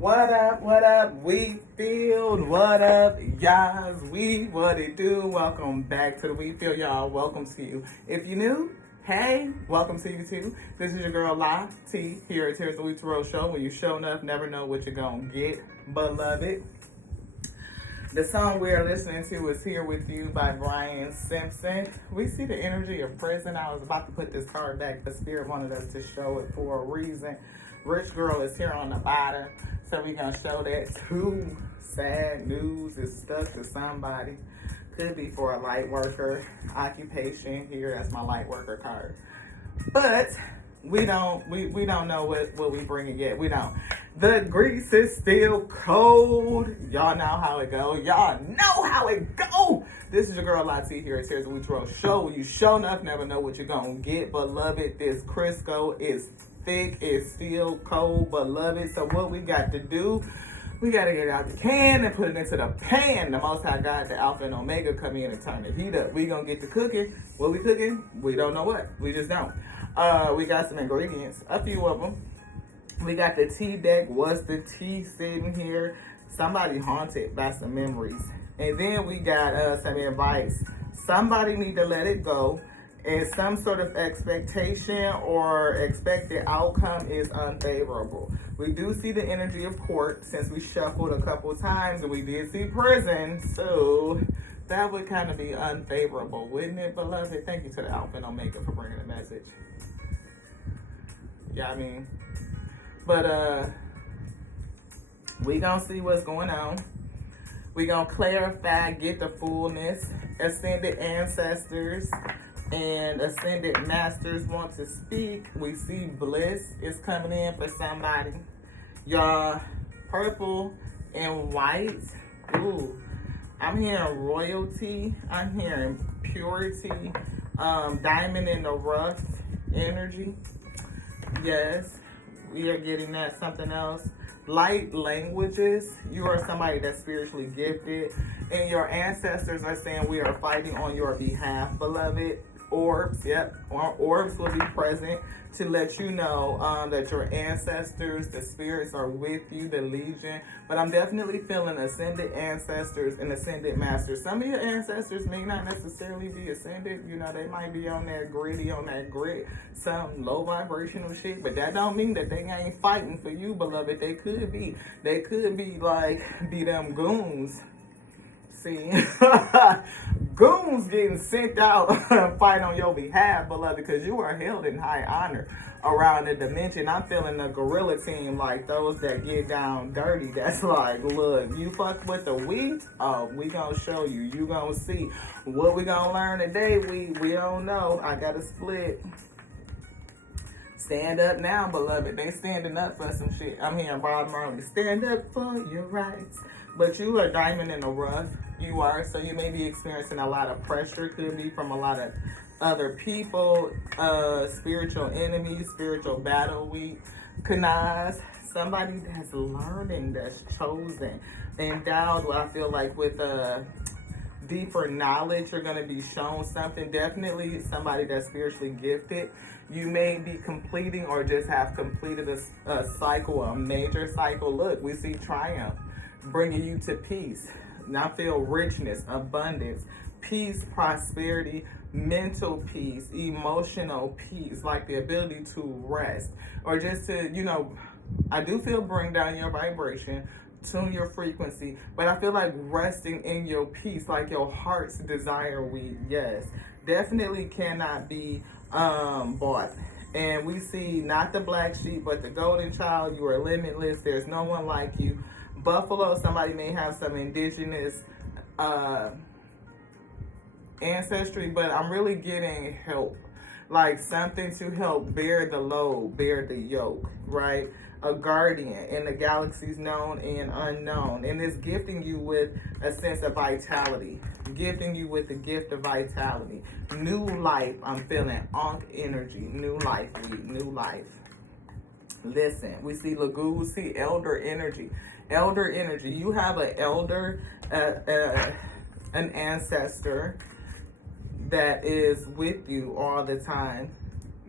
What up, we feel, what up, y'all, what it do, welcome back to the We Feel, y'all, welcome to you. If you're new, hey, welcome to you too. This is your girl, La T, here at Here's the We Throw Show, where you show enough, never know what you're gonna get, beloved. The song we are listening to is Here With You by Brian Simpson. We see the energy of prison. I was about to put this card back, but Spirit wanted us to show it for a reason. Rich girl is here on the bottom, so we're going to show that too. Sad news is stuck to somebody. Could be for a light worker occupation. Here, that's my light worker card. But we don't know what we bringing yet. We don't. The grease is still cold. Y'all know how it go. Y'all know how it go. This is your girl Lati here. Here's the We Throw Show. You show enough, never know what you're gonna get. Beloved, this Crisco is thick. It's still cold, beloved. So what we got to do? We got to get it out the can and put it into the pan. The Most High God, the Alpha and Omega, come in and turn the heat up. We gonna get to cooking. What we cooking? We don't know what. We just don't. We got some ingredients, a few of them. We got the tea deck. What's the tea sitting here? Somebody haunted by some memories. And then we got some advice. Somebody need to let it go. And some sort of expectation or expected outcome is unfavorable. We do see the energy of court since we shuffled a couple times, and we did see prison. So that would kind of be unfavorable, wouldn't it, beloved? Thank you to the Alpha and Omega for bringing the message. Yeah, I mean, but we gonna see what's going on. We gonna clarify, get the fullness. Ascended ancestors and ascended masters want to speak. We see bliss is coming in for somebody. Y'all, purple and white. Ooh, I'm hearing royalty. I'm hearing purity. Diamond in the rough energy. Yes, we are getting that. Something else. Light languages. You are somebody that's spiritually gifted. And your ancestors are saying we are fighting on your behalf, beloved. Orbs, yep. Orbs will be present to let you know that your ancestors, the spirits are with you, the legion. But I'm definitely feeling ascended ancestors and ascended masters. Some of your ancestors may not necessarily be ascended. You know, they might be on that gritty, on that grit, some low vibrational shit. But that don't mean that they ain't fighting for you, beloved. They could be. They could be like, be them goons. See, goons getting sent out to fight on your behalf, beloved, because you are held in high honor around the dimension. I'm feeling the gorilla team, like those that get down dirty. That's like, look, you fuck with the we, we gonna show you. You gonna see what we gonna learn today. We don't know. I got a split. Stand up now, beloved. They standing up for some shit. I'm hearing Bob Marley. Stand up for your rights. But you are diamond in the rough. You are. So you may be experiencing a lot of pressure. Could be from a lot of other people. Spiritual enemies. Spiritual battle. We canaz. Somebody that's learning. That's chosen. Endowed, I feel like, with deeper knowledge. You're going to be shown something. Definitely somebody that's spiritually gifted. You may be completing or just have completed a cycle, a major cycle. Look, we see triumph, bringing you to peace. Now feel richness, abundance, peace, prosperity, mental peace, emotional peace, like the ability to rest. Or just to, you know, I do feel bring down your vibration, tune your frequency, but I feel like resting in your peace, like your heart's desire weed. Yes, definitely cannot be bought. And we see not the black sheep, but the golden child. You are limitless. There's no one like you. Buffalo, somebody may have some indigenous ancestry, but I'm really getting help. Like something to help bear the load, bear the yoke, right? A guardian in the galaxies known and unknown. And it's gifting you with a sense of vitality. Gifting you with the gift of vitality. New life, I'm feeling Ankh energy. New life, new life. Listen, we see Lagoon, see elder energy. Elder energy. You have an elder, an ancestor that is with you all the time.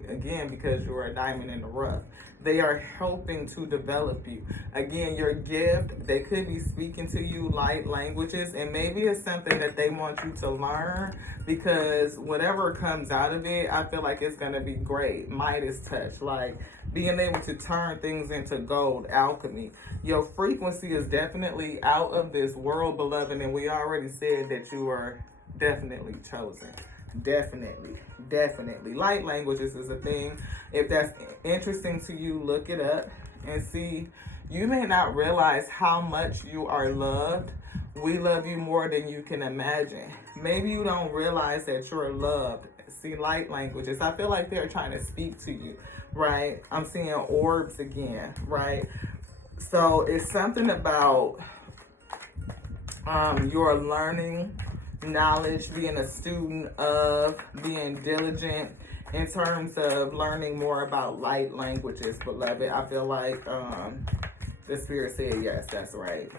Again, because you're a diamond in the rough. They are helping to develop you. Again, your gift, they could be speaking to you light languages, and maybe it's something that they want you to learn, because whatever comes out of it, I feel like it's going to be great. Midas touch, like being able to turn things into gold, alchemy. Your frequency is definitely out of this world, beloved, and we already said that you are definitely chosen. Definitely. Light languages is a thing. If that's interesting to you, look it up and see. You may not realize how much you are loved. We love you more than you can imagine. Maybe you don't realize that you're loved. See, light languages, I feel like they're trying to speak to you, right? I'm seeing orbs again, right? So it's something about your learning knowledge, being a student of, being diligent in terms of learning more about light languages, beloved. I feel like the spirit said yes, that's right.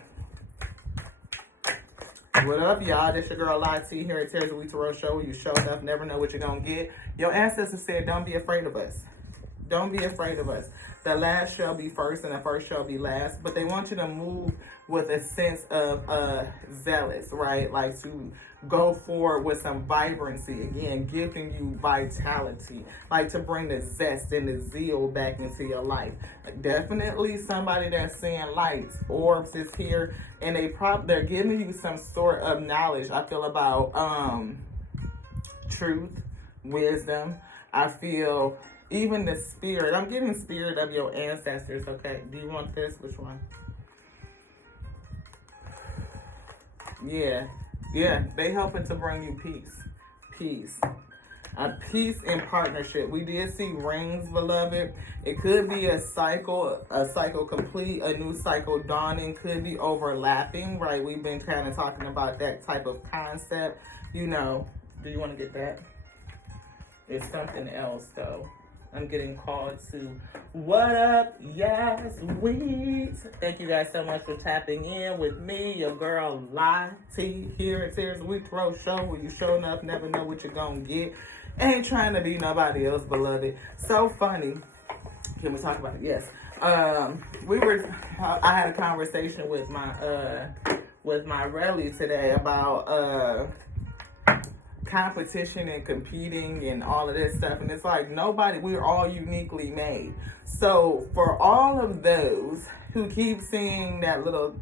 What up, y'all? This your girl Lati here at Terry's Week Tarot Show, where you show enough, never know what you're gonna get. Your ancestors said, don't be afraid of us. Don't be afraid of us. The last shall be first and the first shall be last. But they want you to move with a sense of zealous, right? Like to go forward with some vibrancy. Again, giving you vitality. Like to bring the zest and the zeal back into your life. Definitely somebody that's seeing lights. Orbs is here. And they're giving you some sort of knowledge, I feel, about truth, wisdom. I feel even the spirit. I'm getting spirit of your ancestors, okay? Do you want this? Which one? Yeah. They helping to bring you peace. Peace in partnership. We did see rings, beloved. It could be a cycle complete, a new cycle dawning. Could be overlapping, right? We've been kind of talking about that type of concept. You know, do you want to get that? It's something else, though. I'm getting called to what up, yes, sweet. Thank you guys so much for tapping in with me, your girl Lati, here at Terry's Week Tarot Show, where you showing up, never know what you're gonna get. Ain't trying to be nobody else, beloved. So funny. Can we talk about it? Yes. I had a conversation with my rally today about competition and competing and all of this stuff, and it's like we're all uniquely made. So for all of those who keep seeing that little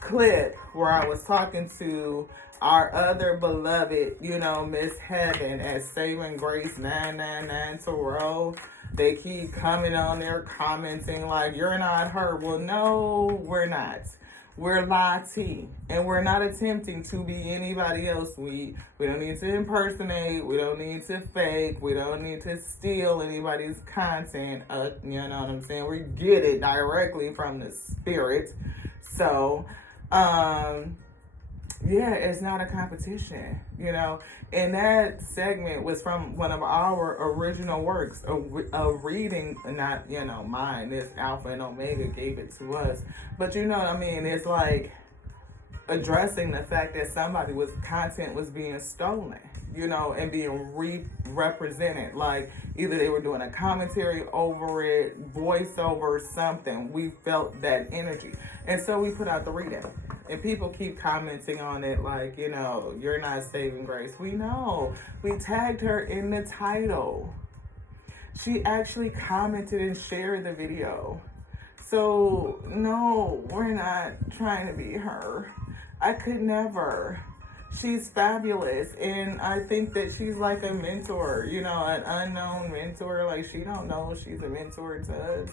clip where I was talking to our other beloved, Miss Heaven at Saving Grace 999 Tarot, they keep coming on there commenting like, you're not her. Well, no, we're not. We're Lati, and we're not attempting to be anybody else. We don't need to impersonate. We don't need to fake. We don't need to steal anybody's content. You know what I'm saying? We get it directly from the spirit. So, it's not a competition, And that segment was from one of our original works, a reading, not, mine. This Alpha and Omega gave it to us. But you know what I mean? It's like addressing the fact that content was being stolen, and being represented. Like either they were doing a commentary over it, voiceover, something. We felt that energy. And so we put out the reading. And people keep commenting on it like, you're not Saving Grace. We know. We tagged her in the title. She actually commented and shared the video. So, no, we're not trying to be her. I could never. She's fabulous, and I think that she's like a mentor, an unknown mentor. Like, she don't know she's a mentor to us,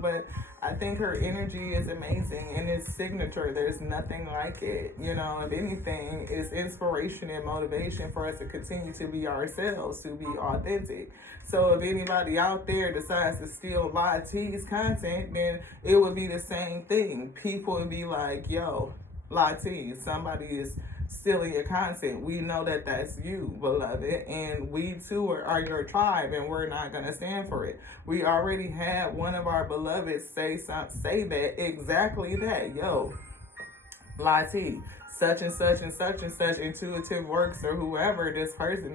but I think her energy is amazing, and it's signature. There's nothing like it, If anything, it's inspiration and motivation for us to continue to be ourselves, to be authentic. So if anybody out there decides to steal Lati's content, then it would be the same thing. People would be like, yo, Lati, somebody is stealing your content. We know that that's you, beloved, and we too are your tribe, and we're not gonna stand for it. We already had one of our beloveds say that exactly that. Yo, Lati, such and such and such and such intuitive works or whoever this person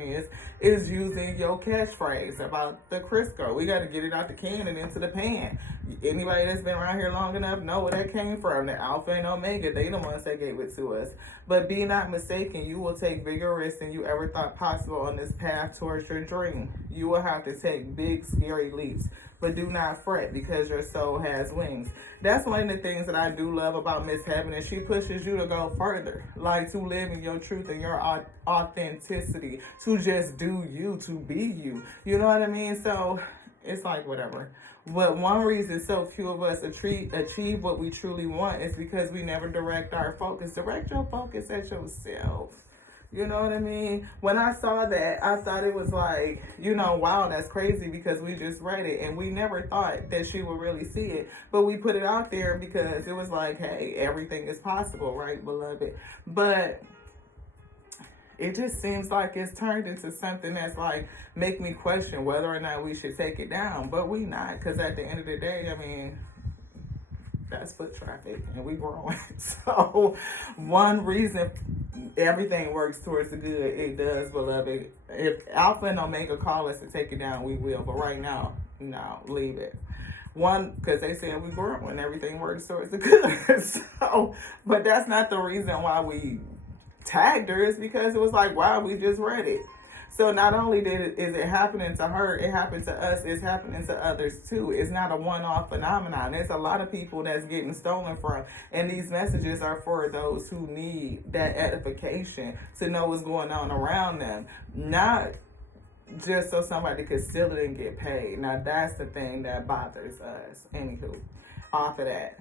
is using your catchphrase about the Crisco. We got to get it out the can and into the pan. Anybody that's been around here long enough know where that came from. The Alpha and Omega, they the ones that gave it to us. But be not mistaken, you will take bigger risks than you ever thought possible on this path towards your dream. You will have to take big, scary leaps. But do not fret because your soul has wings. That's one of the things that I do love about Miss Heaven, is she pushes you to go further, like to live in your truth and your authenticity, to just do you, to be you. You know what I mean? So it's like whatever. But one reason so few of us achieve what we truly want is because we never direct our focus. Direct your focus at yourself. You know what I mean? When I saw that, I thought it was like, wow, that's crazy because we just read it and we never thought that she would really see it. But we put it out there because it was like, hey, everything is possible, right, beloved? But it just seems like it's turned into something that's like, make me question whether or not we should take it down. But we not, because at the end of the day, I mean, that's foot traffic and we growing. So one reason everything works towards the good, it does, beloved. If Alpha and Omega call us to take it down, we will. But right now, no, leave it. One, because they said we growing, everything works towards the good. So, but that's not the reason why we tagged her. It's because it was like, wow, we just read it. So not only is it happening to her, it happened to us, it's happening to others too. It's not a one-off phenomenon. There's a lot of people that's getting stolen from. And these messages are for those who need that edification to know what's going on around them. Not just so somebody could steal it and get paid. Now that's the thing that bothers us. Anywho, off of that.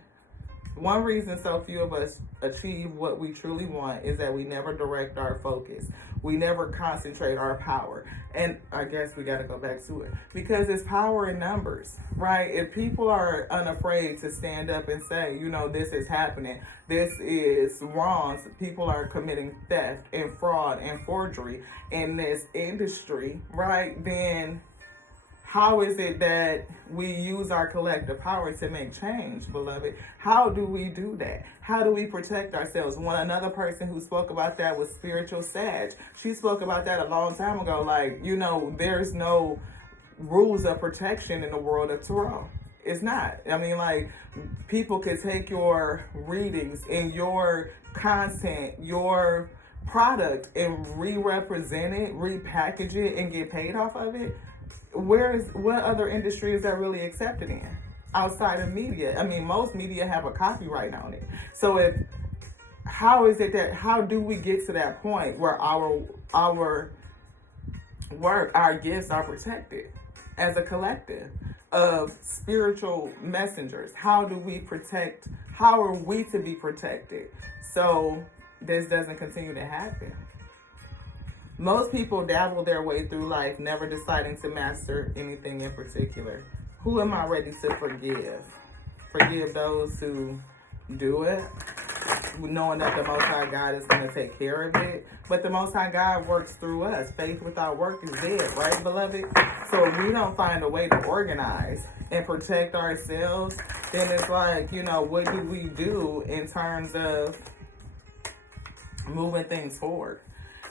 One reason so few of us achieve what we truly want is that we never direct our focus. We never concentrate our power. And I guess we got to go back to it because it's power in numbers, right? If people are unafraid to stand up and say, this is happening, this is wrong, people are committing theft and fraud and forgery in this industry, right? Then how is it that we use our collective power to make change, beloved? How do we do that? How do we protect ourselves? Another person who spoke about that was Spiritual Sag. She spoke about that a long time ago. Like, there's no rules of protection in the world of tarot. It's not. I mean, like, people could take your readings and your content, your product, and re-represent it, repackage it, and get paid off of it. What other industry is that really accepted in outside of media? I mean, most media have a copyright on it. So how do we get to that point where our work, our gifts are protected as a collective of spiritual messengers? How are we to be protected so this doesn't continue to happen? Most people dabble their way through life, never deciding to master anything in particular. Who am I ready to forgive? Forgive those who do it, knowing that the Most High God is going to take care of it. But the Most High God works through us. Faith without work is dead, right, beloved? So if we don't find a way to organize and protect ourselves, then it's like, what do we do in terms of moving things forward?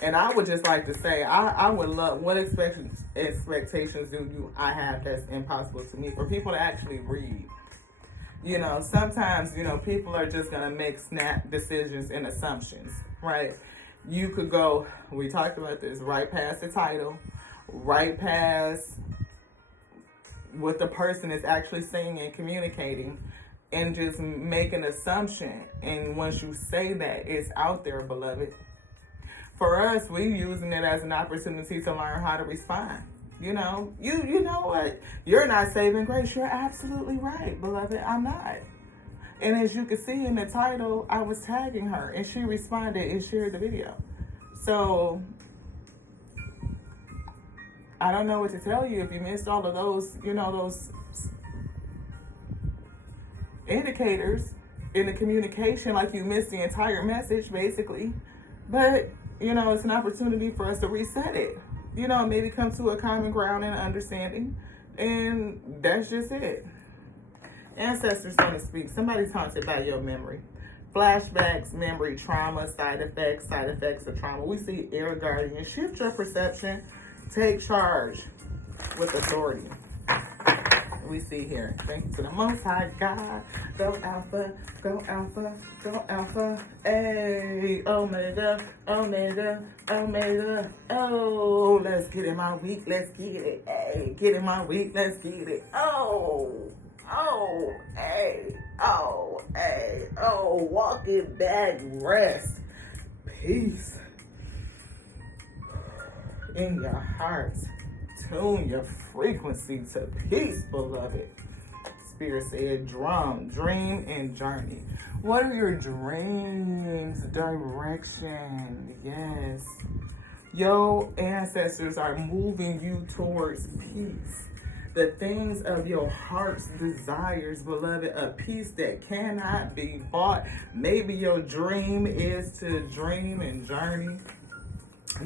And I would just like to say, I would love, what expectations do I have that's impossible to me? For people to actually read. Sometimes, people are just going to make snap decisions and assumptions, right? You could go, we talked about this, right past the title, right past what the person is actually saying and communicating, and just make an assumption. And once you say that, it's out there, beloved. For us, we're using it as an opportunity to learn how to respond. You know what? You're not saving grace. You're absolutely right, beloved. I'm not. And as you can see in the title, I was tagging her, and she responded and shared the video. So I don't know what to tell you if you missed all of those, those indicators in the communication, like you missed the entire message, basically. But it's an opportunity for us to reset it. Maybe come to a common ground and understanding. And that's just it. Ancestors want to speak. Somebody's haunted by your memory. Flashbacks, memory, trauma, side effects of trauma. We see air guardian. Shift your perception. Take charge with authority. We see here. Thank you to the Most High God. Go Alpha, go Alpha, go Alpha. Hey, Omega, Omega, Omega. Oh, let's get in my week. Let's get it. Hey, get in my week. Let's get it. Oh, hey, walking back, rest, peace in your hearts. Tune your frequency to peace, beloved. Spirit said, dream, and journey. What are your dreams? Direction. Yes. Your ancestors are moving you towards peace. The things of your heart's desires, beloved, a peace that cannot be bought. Maybe your dream is to dream and journey.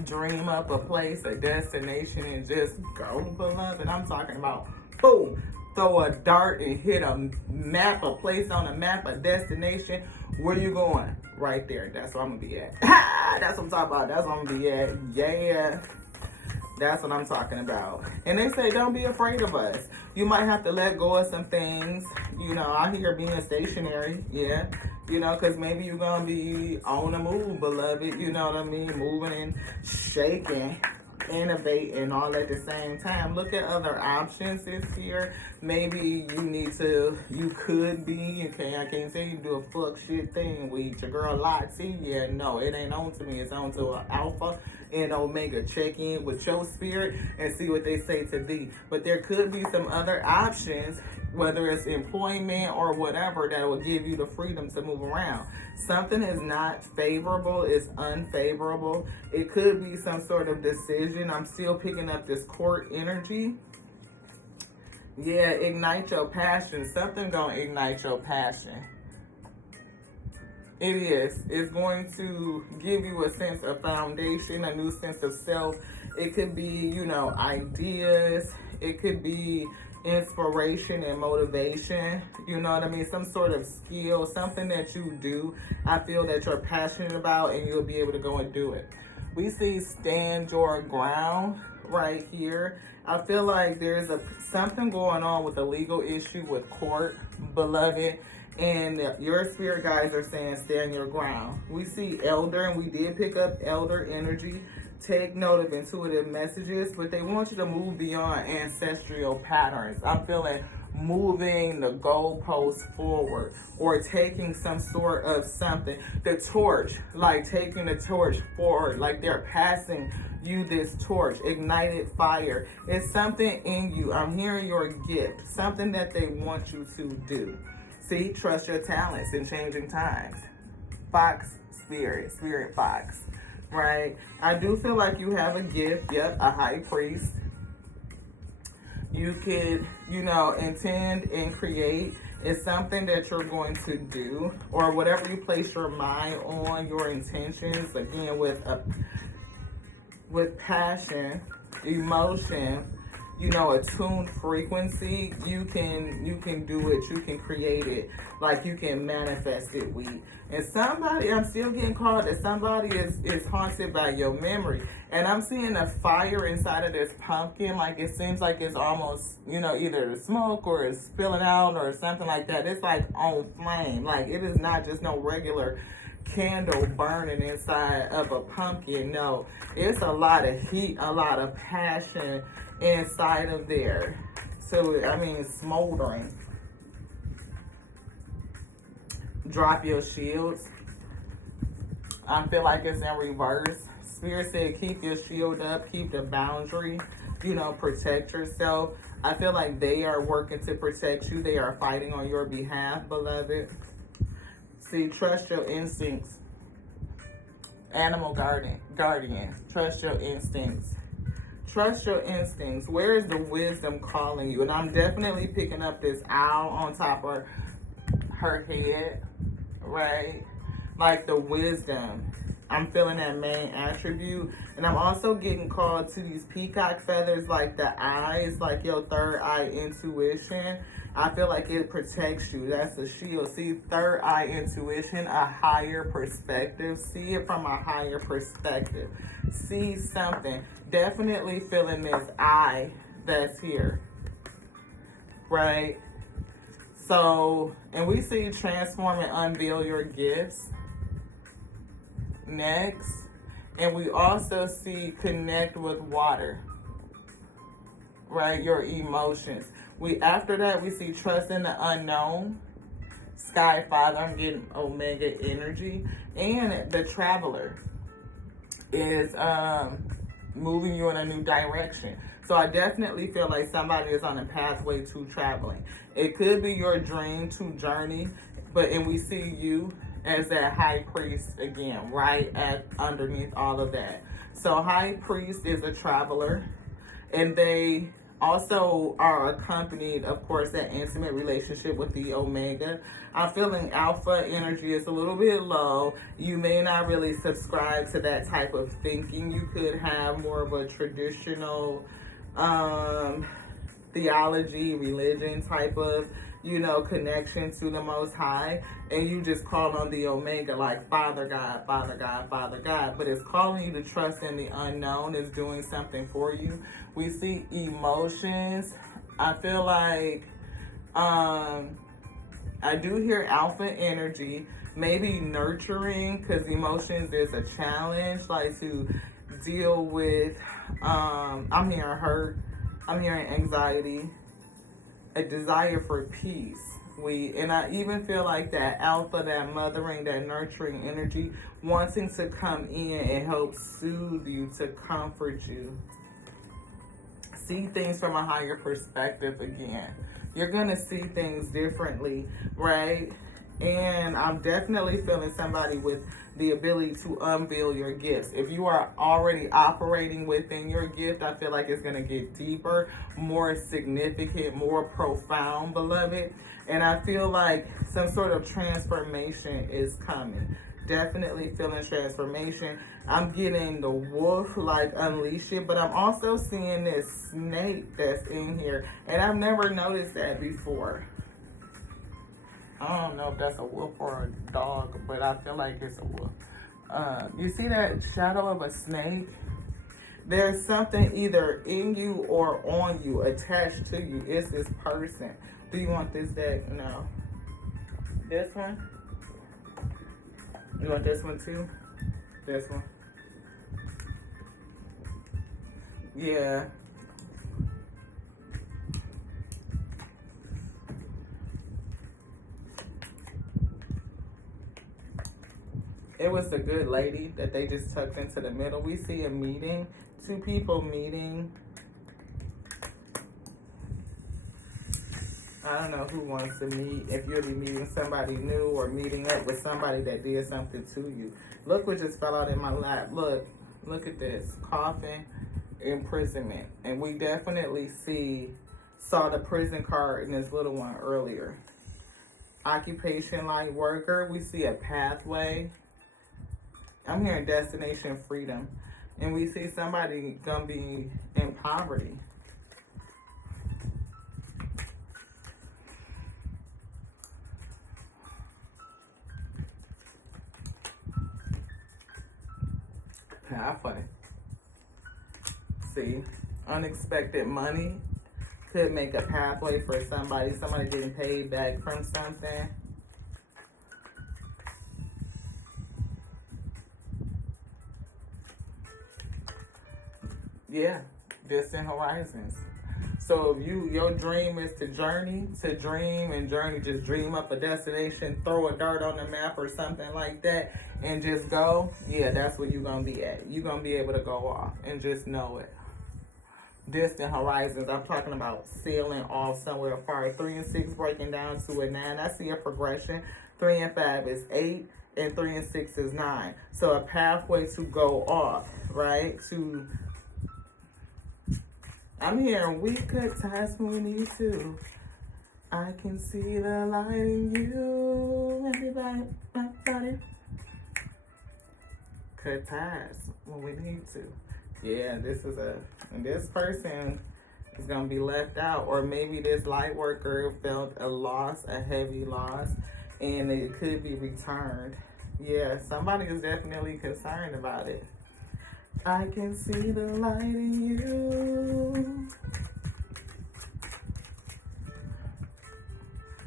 Dream up a place, a destination, and just go, beloved. I'm talking about, boom, throw a dart and hit a map, a place on a map, a destination. Where you going? Right there. That's where I'm gonna be at. That's what I'm talking about. That's where I'm gonna be at. Yeah. That's what I'm talking about. And they say, don't be afraid of us. You might have to let go of some things. You know, I hear being stationary. Yeah. You know, because maybe you're going to be on the move, beloved. You know what I mean? Moving and shaking, innovating all at the same time. Look at other options this year. Maybe you could be, I can't say you do a fuck shit thing with your girl Lottie. Yeah, no, it ain't on to me. It's on to an Alpha and Omega. Check in with your spirit and see what they say to thee. But there could be some other options, whether it's employment or whatever, that will give you the freedom to move around. Something is not favorable, it's unfavorable. It could be some sort of decision. I'm still picking up this court energy. Yeah, ignite your passion. Something gonna ignite your passion. It is. It's going to give you a sense of foundation, a new sense of self. It could be, ideas. It could be inspiration and motivation. You know what I mean? Some sort of skill, something that you do. I feel that you're passionate about and you'll be able to go and do it. We see stand your ground right here. I feel like there's something going on with a legal issue with court, beloved. And your spirit guides are saying stand your ground. We see elder, and we did pick up elder energy. Take note of intuitive messages, but they want you to move beyond ancestral patterns. I'm feeling moving the goalposts forward or taking some sort of something. The torch, like taking the torch forward, like they're passing you this torch, ignited fire. It's something in you. I'm hearing your gift, something that they want you to do. See, trust your talents in changing times. Fox spirit fox, right? I do feel like you have a gift, yep, a high priest. You could, intend and create. It's something that you're going to do, or whatever you place your mind on, your intentions, again, with passion, emotion, a tuned frequency, you can do it, you can create it, like you can manifest it with. And somebody, I'm still getting called that somebody is haunted by your memory. And I'm seeing a fire inside of this pumpkin, like it seems like it's almost, either the smoke or it's spilling out or something like that. It's like on flame, like it is not just no regular candle burning inside of a pumpkin. No, it's a lot of heat, a lot of passion inside of there. So, smoldering. Drop your shields. I feel like it's in reverse. Spirit said keep your shield up, keep the boundary, protect yourself. I feel like they are working to protect you. They are fighting on your behalf, beloved. See, trust your instincts. Animal guardian. Trust your instincts. Trust your instincts. Where is the wisdom calling you? And I'm definitely picking up this owl on top of her head, right? Like the wisdom. I'm feeling that main attribute. And I'm also getting called to these peacock feathers, like the eyes, like your third eye intuition. I feel like it protects you. That's a shield. See, third eye intuition, a higher perspective. See it from a higher perspective. See something. Definitely feeling this eye that's here. Right? So, and we see transform and unveil your gifts. Next. And we also see connect with water. Right? Your emotions. After that, we see trust in the unknown. Sky Father, I'm getting Omega energy. And the Traveler is moving you in a new direction. So I definitely feel like somebody is on a pathway to traveling. It could be your dream to journey, and we see you as that high priest again, right underneath all of that. So high priest is a traveler, and they also are accompanied, of course, that intimate relationship with the Omega. I'm feeling alpha energy is a little bit low. You may not really subscribe to that type of thinking. You could have more of a traditional theology, religion type of, connection to the Most High, and you just call on the Omega like Father God, Father God, Father God, but it's calling you to trust in the unknown. It's doing something for you. We see emotions. I feel like I do hear alpha energy, maybe nurturing, because emotions is a challenge, like to deal with, I'm hearing hurt, I'm hearing anxiety, a desire for peace. And I even feel like that alpha, that mothering, that nurturing energy, wanting to come in and help soothe you, to comfort you. See things from a higher perspective again. You're going to see things differently, right? And I'm definitely feeling somebody with the ability to unveil your gifts. If you are already operating within your gift, I feel like it's going to get deeper, more significant, more profound, beloved. And I feel like some sort of transformation is coming. Definitely feeling transformation. I'm getting the wolf, like unleash it, but I'm also seeing this snake that's in here. And I've never noticed that before. I don't know if that's a wolf or a dog, but I feel like it's a wolf. You see that shadow of a snake? There's something either in you or on you, attached to you. It's this person. Do you want this deck? No. This one? You want this one too? This one? Yeah. It was a good lady that they just tucked into the middle. We see a meeting, two people meeting. I don't know who wants to meet. If you'll be meeting somebody new or meeting up with somebody that did something to you. Look what just fell out in my lap. Look at this. Coffin, imprisonment. And we definitely saw the prison card in this little one earlier. Occupation, light worker. We see a pathway. I'm hearing destination freedom. And we see somebody gonna be in poverty. Pathway. See, unexpected money could make a pathway for somebody getting paid back from something. Yeah, distant horizons. So if your dream is to dream and journey, just dream up a destination, throw a dart on the map or something like that, and just go, yeah, that's where you're going to be at. You're going to be able to go off and just know it. Distant horizons, I'm talking about sailing off somewhere far. 3 and 6 breaking down to a 9. I see a progression. 3 and 5 is 8, and 3 and 6 is 9. So a pathway to go off, right? I'm hearing we cut ties when we need to. I can see the light in you. Everybody. Cut ties when we need to. Yeah, this person is going to be left out. Or maybe this light worker felt a loss, a heavy loss, and it could be returned. Yeah, somebody is definitely concerned about it. I can see the light in you.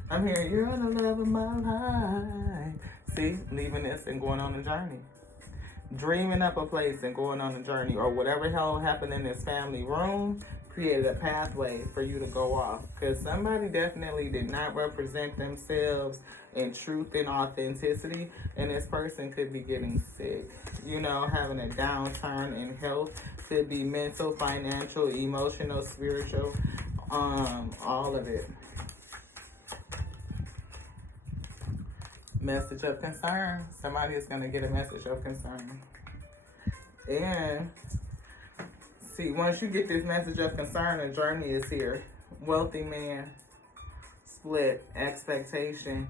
I'm hearing you're the love of my life. See, leaving this and going on a journey. Dreaming up a place and going on a journey, or whatever hell happened in this family room created a pathway for you to go off. Because somebody definitely did not represent themselves in truth and authenticity, and this person could be getting sick. You know, having a downturn in health. Could be mental, financial, emotional, spiritual, all of it. Message of concern. Somebody is going to get a message of concern. And see, once you get this message of concern, a journey is here. Wealthy man, split, expectation.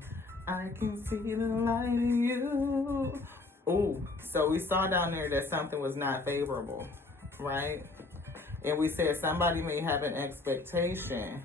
I can see the light in you. Ooh, so we saw down there that something was not favorable, right? And we said somebody may have an expectation.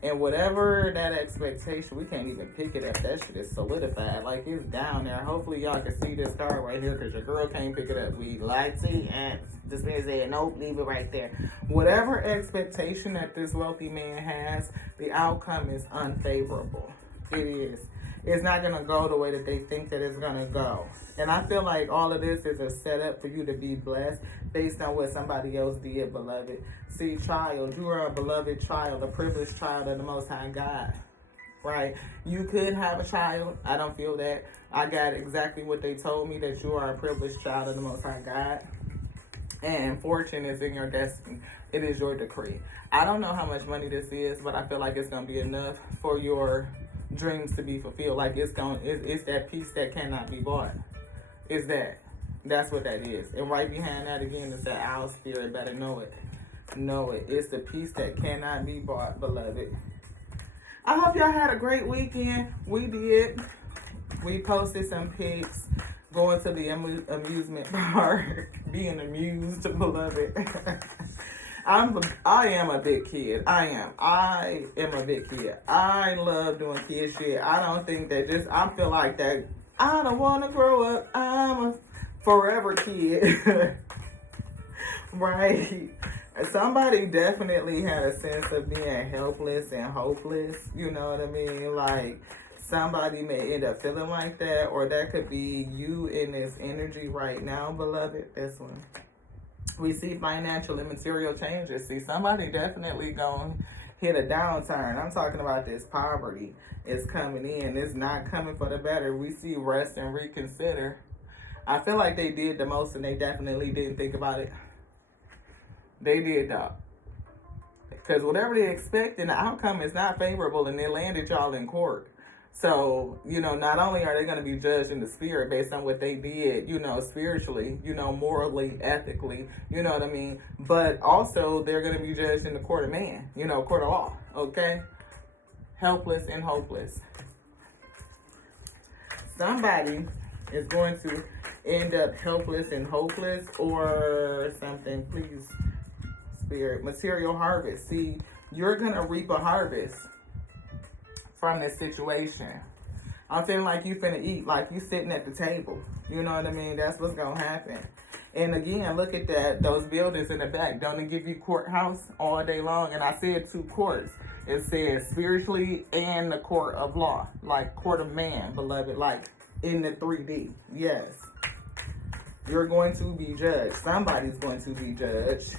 And whatever that expectation, we can't even pick it up. That shit is solidified. Like, it's down there. Hopefully, y'all can see this card right here because your girl can't pick it up. We lied to you, and this man said, nope, leave it right there. Whatever expectation that this wealthy man has, the outcome is unfavorable. It is. It's not going to go the way that they think that it's going to go. And I feel like all of this is a setup for you to be blessed based on what somebody else did, beloved. See, child, you are a beloved child, a privileged child of the Most High God, right? You could have a child. I don't feel that. I got exactly what they told me, that you are a privileged child of the Most High God. And fortune is in your destiny. It is your decree. I don't know how much money this is, but I feel like it's going to be enough for your dreams to be fulfilled. Like, it's that peace that cannot be bought. It's that. That's what that is. And right behind that again is that owl spirit. Better know it. Know it. It's the peace that cannot be bought, beloved. I hope y'all had a great weekend. We did. We posted some pics going to the amusement park, being amused, beloved. I am a big kid. I am a big kid. I love doing kid shit. I don't think that I feel like that. I don't want to grow up. I'm a forever kid. Right? Somebody definitely had a sense of being helpless and hopeless. You know what I mean? Like, somebody may end up feeling like that, or that could be you in this energy right now, beloved. This one. We see financial and material changes. See, somebody definitely gonna hit a downturn. I'm talking about this poverty is coming in. It's not coming for the better. We see rest and reconsider. I feel like they did the most, and they definitely didn't think about it. They did, though. Because whatever they expect, and the outcome is not favorable, and they landed y'all in court. So, you know, not only are they going to be judged in the spirit based on what they did, you know, spiritually, you know, morally, ethically, you know what I mean? But also they're going to be judged in the court of man, you know, court of law, okay? Helpless and hopeless. Somebody is going to end up helpless and hopeless or something. Please, spirit. Material harvest. See, you're going to reap a harvest from this situation. I'm feeling like you finna eat, like you sitting at the table. You know what I mean? That's what's gonna happen. And again, look at that, those buildings in the back. Don't it give you courthouse all day long? And I said 2 courts. It says spiritually and the court of law, like court of man, beloved, like in the 3D. Yes. You're going to be judged. Somebody's going to be judged.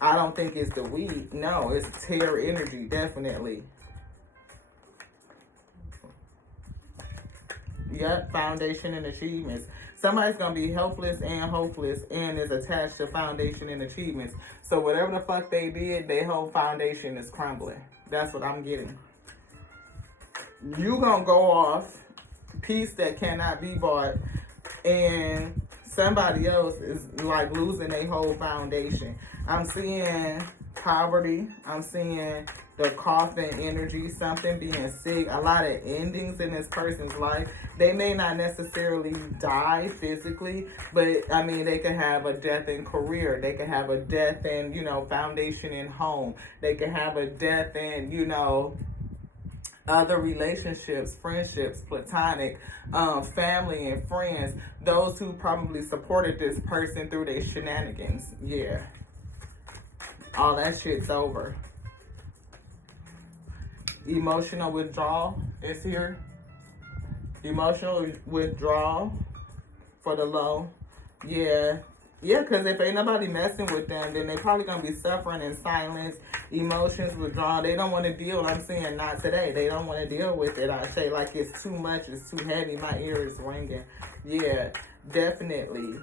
I don't think it's the weed. No, it's terror energy, definitely. Yep, foundation and achievements. Somebody's going to be helpless and hopeless and is attached to foundation and achievements. So whatever the fuck they did, their whole foundation is crumbling. That's what I'm getting. You going to go off, peace that cannot be bought, and somebody else is like losing their whole foundation. I'm seeing poverty. I'm seeing the coffin energy, something being sick, a lot of endings in this person's life. They may not necessarily die physically, but I mean, they could have a death in career. They could have a death in, you know, foundation in home. They could have a death in, you know, other relationships, friendships, platonic, family and friends, those who probably supported this person through their shenanigans. Yeah. All that shit's over. Emotional withdrawal is here. Emotional withdrawal for the low. Yeah. Yeah, because if ain't nobody messing with them, then they probably going to be suffering in silence, emotions withdrawn. They don't want to deal. I'm saying not today. They don't want to deal with it. I say like it's too much. It's too heavy. My ear is ringing. Yeah, definitely.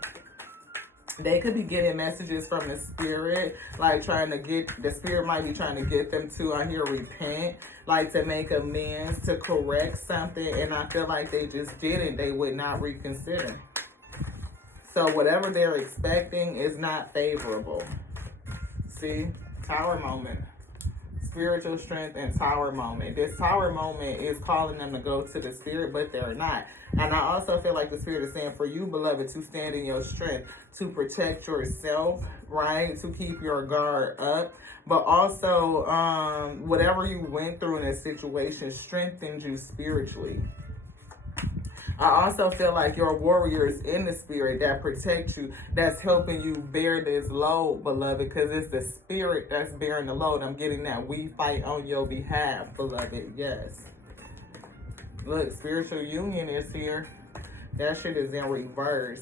They could be getting messages from the spirit, like trying to get, the spirit might be trying to get them to, I hear, repent, like to make amends, to correct something. And I feel like they just didn't. They would not reconsider. So whatever they're expecting is not favorable. See? Tower moment. Spiritual strength and tower moment. This tower moment is calling them to go to the spirit, but they're not. And I also feel like the spirit is saying for you, beloved, to stand in your strength, to protect yourself, right? To keep your guard up. But also, whatever you went through in a situation strengthened you spiritually. I also feel like your warriors in the spirit that protect you, that's helping you bear this load, beloved, because it's the spirit that's bearing the load. I'm getting that. We fight on your behalf, beloved. Yes. Look, spiritual union is here. That shit is in reverse.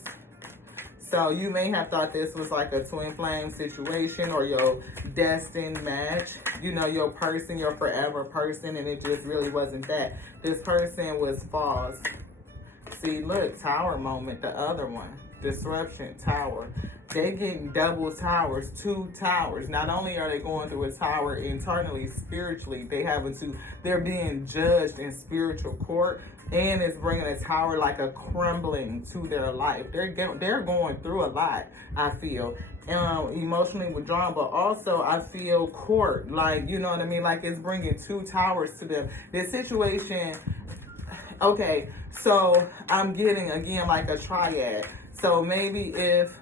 So you may have thought this was like a twin flame situation or your destined match. You know, your person, your forever person, and it just really wasn't that. This person was false. See, look, tower moment, the other one. Disruption, tower. They getting double towers, 2 towers. Not only are they going through a tower internally, spiritually, they're being judged in spiritual court, and it's bringing a tower like a crumbling to their life. They're going through a lot, I feel. Emotionally withdrawn, but also I feel court, like, you know what I mean? Like it's bringing 2 towers to them. This situation, okay, so I'm getting, again, like a triad. So maybe if,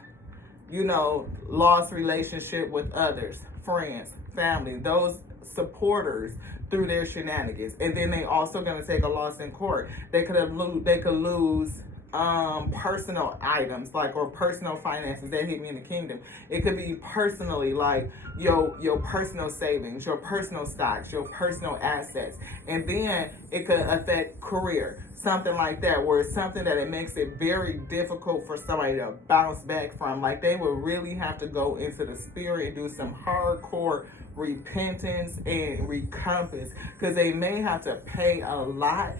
you know, lost relationship with others, friends, family, those supporters through their shenanigans. And then they also going to take a loss in court. They could lose personal items, like, or personal finances. That hit me in the kingdom. It could be personally, like your personal savings, your personal stocks, your personal assets. And then it could affect career, something like that, where it's something that it makes it very difficult for somebody to bounce back from. Like they would really have to go into the spirit and do some hardcore repentance and recompense, because they may have to pay a lot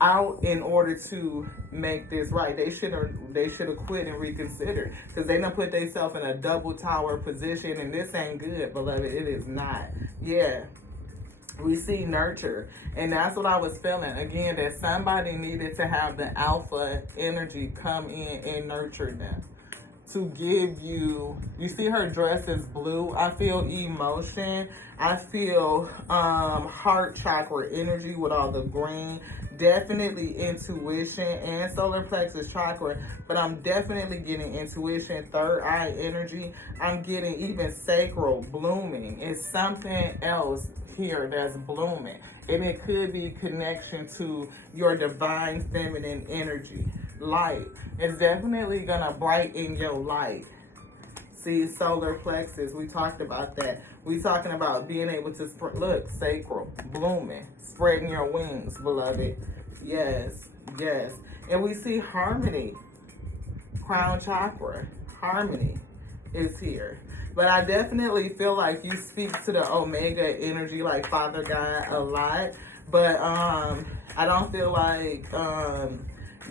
out in order to make this right. They should have quit and reconsidered, because they done put themselves in a double tower position, and this ain't good, beloved. It is not. Yeah. We see nurture, and that's what I was feeling. Again, that somebody needed to have the alpha energy come in and nurture them. To give you see her dress is blue. I feel emotion. I feel heart chakra energy with all the green. Definitely intuition and solar plexus chakra, but I'm definitely getting intuition, third eye energy. I'm getting even sacral blooming. It's something else here that's blooming, and it could be connection to your divine feminine energy. Light is definitely gonna brighten your life. See, solar plexus, we talked about that. We talking about being able to look, sacral, blooming, spreading your wings, beloved. Yes, yes. And we see harmony, crown chakra, harmony is here. But I definitely feel like you speak to the Omega energy, like Father God, a lot. But I don't feel like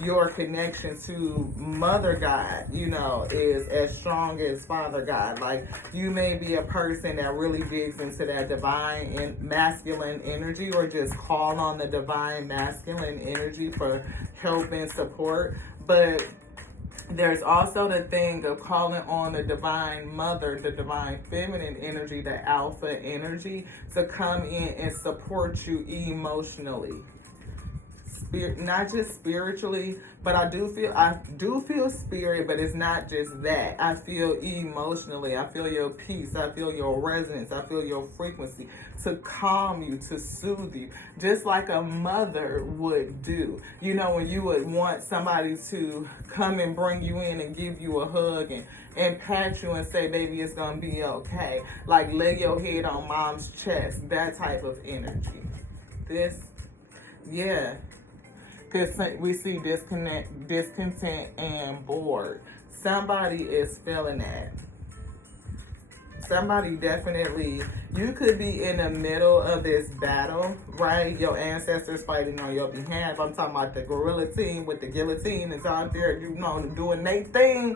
your connection to Mother God, you know, is as strong as Father God. Like, you may be a person that really digs into that divine and masculine energy, or just call on the divine masculine energy for help and support. But There's also the thing of calling on the divine mother, the divine feminine energy, the alpha energy, to come in and support you emotionally. Spirit, not just spiritually, but I do feel spirit, but it's not just that. I feel emotionally. I feel your peace. I feel your resonance. I feel your frequency, to calm you, to soothe you, just like a mother would do. You know, when you would want somebody to come and bring you in and give you a hug and pat you and say, baby, it's gonna be okay. Like lay your head on mom's chest, that type of energy. Yeah. Because we see discontent and bored. Somebody is feeling that. Somebody definitely, you could be in the middle of this battle, right? Your ancestors fighting on your behalf. I'm talking about the guerrilla team with the guillotine and out there, you know, doing their thing.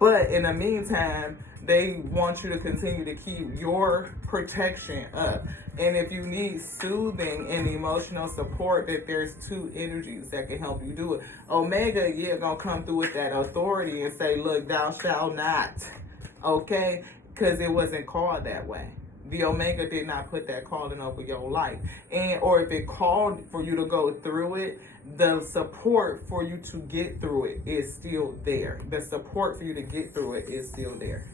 But in the meantime, they want you to continue to keep your protection up. And if you need soothing and emotional support, that there's two energies that can help you do it. Omega, yeah, gonna come through with that authority and say, look, thou shalt not. Okay? Because it wasn't called that way. The Omega did not put that calling over your life. Or if it called for you to go through it, the support for you to get through it is still there. The support for you to get through it is still there.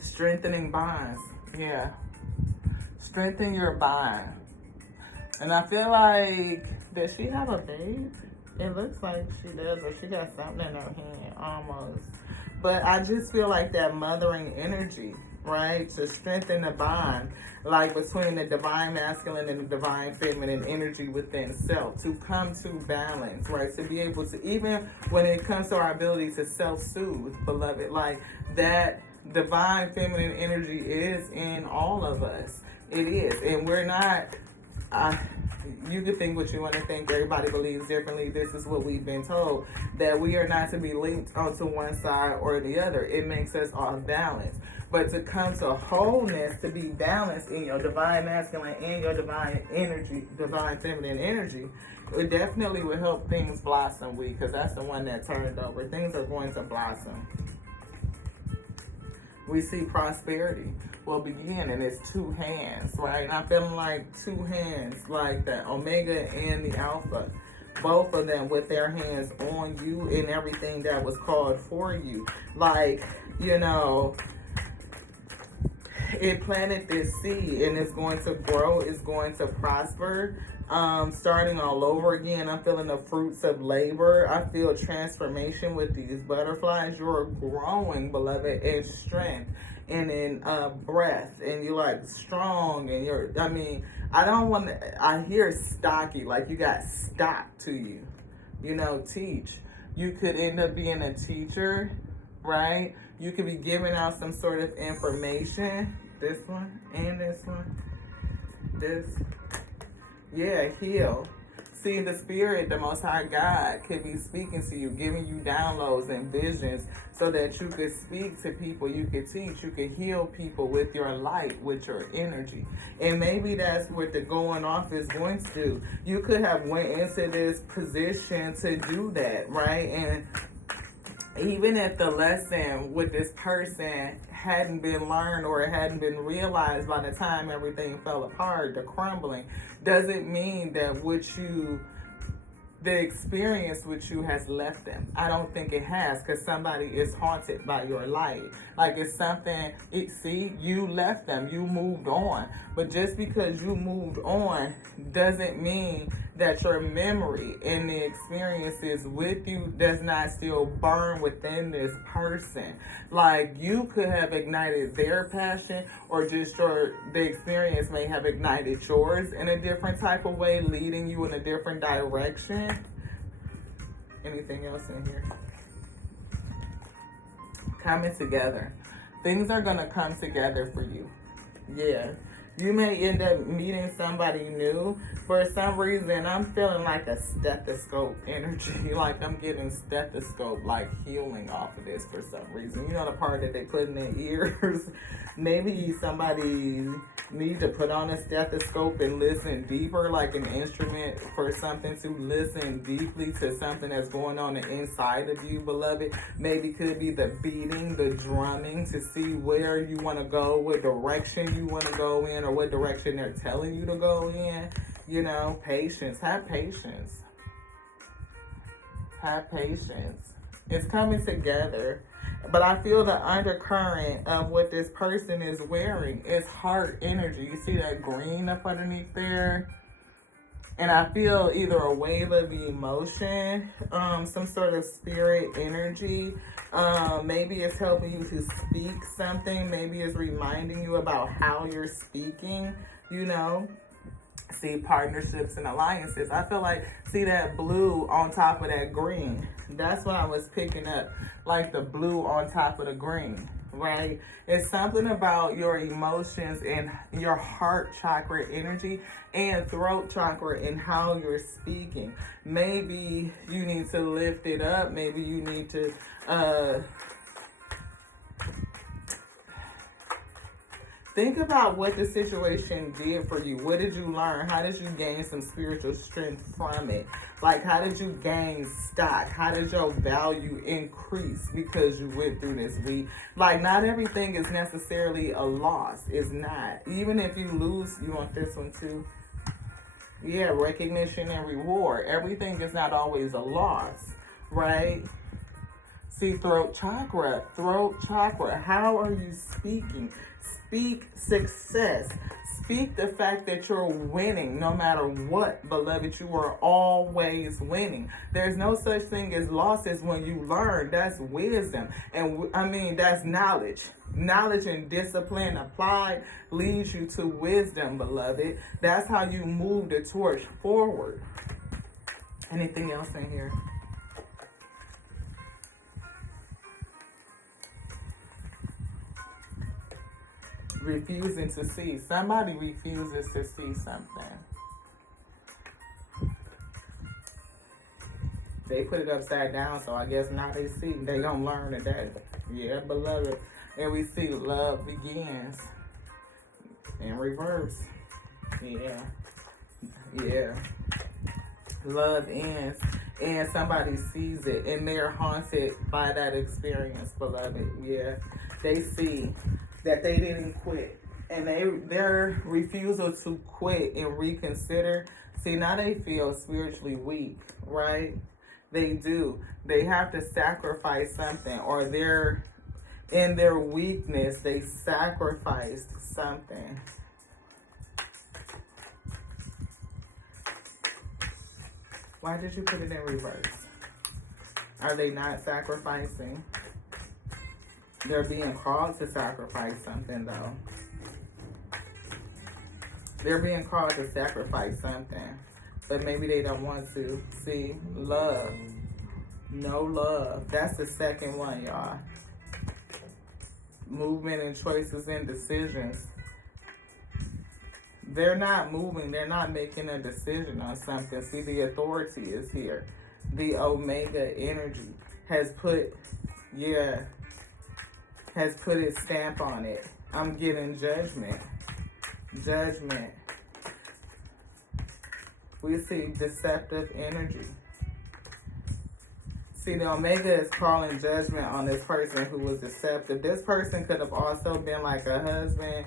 Strengthening bonds. Yeah. Strengthen your bond. And I feel like, does she have a babe? It looks like she does, or she got something in her hand, almost. But I just feel like that mothering energy, right? To strengthen the bond, like between the divine masculine and the divine feminine energy within self, to come to balance, right? To be able to, even when it comes to our ability to self-soothe, beloved, like that divine feminine energy is in all of us. It is. And we're not, you can think what you want to think. Everybody believes differently. This is what we've been told, that we are not to be linked onto one side or the other. It makes us off balance. But to come to wholeness, to be balanced in your divine masculine and your divine energy, divine feminine energy, it definitely will help things blossom, because that's the one that turned over. Things are going to blossom. We see prosperity will begin, and it's two hands, right? And I'm feeling like two hands, like the Omega and the Alpha, both of them with their hands on you and everything that was called for you. Like, you know, it planted this seed, and it's going to grow, it's going to prosper. Starting all over again. I'm feeling the fruits of labor. I feel transformation with these butterflies. You're growing, beloved, in strength and in breath, and you're like strong, and you're, I mean, I hear stocky, like you got stock to you, you know, teach. You could end up being a teacher, right? You could be giving out some sort of information. This one and this one. This. Yeah, heal. See, the Spirit, the Most High God, could be speaking to you, giving you downloads and visions so that you could speak to people, you could teach, you could heal people with your light, with your energy. And maybe that's what the going off is going to do. You could have went into this position to do that, right? And even if the lesson with this person hadn't been learned or it hadn't been realized by the time everything fell apart, the crumbling, doesn't mean that the experience with you has left them. I don't think it has, because somebody is haunted by your light. Like it's something, see, you left them, you moved on. But just because you moved on doesn't mean that your memory and the experiences with you does not still burn within this person. Like you could have ignited their passion, or just the experience may have ignited yours in a different type of way, leading you in a different direction. Anything else in here? Coming together. Things are going to come together for you. Yeah. You may end up meeting somebody new. For some reason, I'm feeling like a stethoscope energy. Like I'm getting stethoscope, like healing off of this for some reason. You know the part that they put in their ears? Maybe somebody needs to put on a stethoscope and listen deeper, like an instrument for something, to listen deeply to something that's going on inside of you, beloved. Maybe could be the beating, the drumming, to see where you want to go, what direction you want to go in, or what direction they're telling you to go in. You know, patience. Have patience. Have patience. It's coming together. But I feel the undercurrent of what this person is wearing is heart energy. You see that green up underneath there? And I feel either a wave of emotion, some sort of spirit energy. Maybe it's helping you to speak something. Maybe it's reminding you about how you're speaking, you know. See, partnerships and alliances. I feel like, see that blue on top of that green. That's what I was picking up, like the blue on top of the green, right? It's something about your emotions and your heart chakra energy and throat chakra and how you're speaking. Maybe you need to lift it up. Maybe you need to think about what the situation did for you. What did you learn? How did you gain some spiritual strength from it? Like, how did you gain stock? How did your value increase because you went through this week? Like, not everything is necessarily a loss. It's not. Even if you lose, you want this one too? Yeah, recognition and reward. Everything is not always a loss, right? See, throat chakra. Throat chakra. How are you speaking? Speak success. Speak the fact that you're winning no matter what, beloved. You are always winning. There's no such thing as losses when you learn. That's wisdom. And I mean, that's knowledge. Knowledge and discipline applied leads you to wisdom, beloved. That's how you move the torch forward. Anything else in here? Refusing to see. Somebody refuses to see something. They put it upside down, so I guess now they see. They gonna learn today. Yeah, beloved. And we see love begins in reverse. Yeah. Yeah. Love ends. And somebody sees it. And they're haunted by that experience, beloved. Yeah. They see that they didn't quit, and their refusal to quit and reconsider. See, now they feel spiritually weak, right? They do. They have to sacrifice something, or in their weakness, they sacrificed something. Why did you put it in reverse? Are they not sacrificing? They're being called to sacrifice something, though. They're being called to sacrifice something, but maybe they don't want to. See, love. No love. That's the second one, y'all. Movement and choices and decisions. They're not moving. They're not making a decision on something. See, the authority is here. The Omega energy has put its stamp on it. I'm getting judgment. Judgment. We see deceptive energy. See, the Omega is calling judgment on this person who was deceptive. This person could have also been like a husband.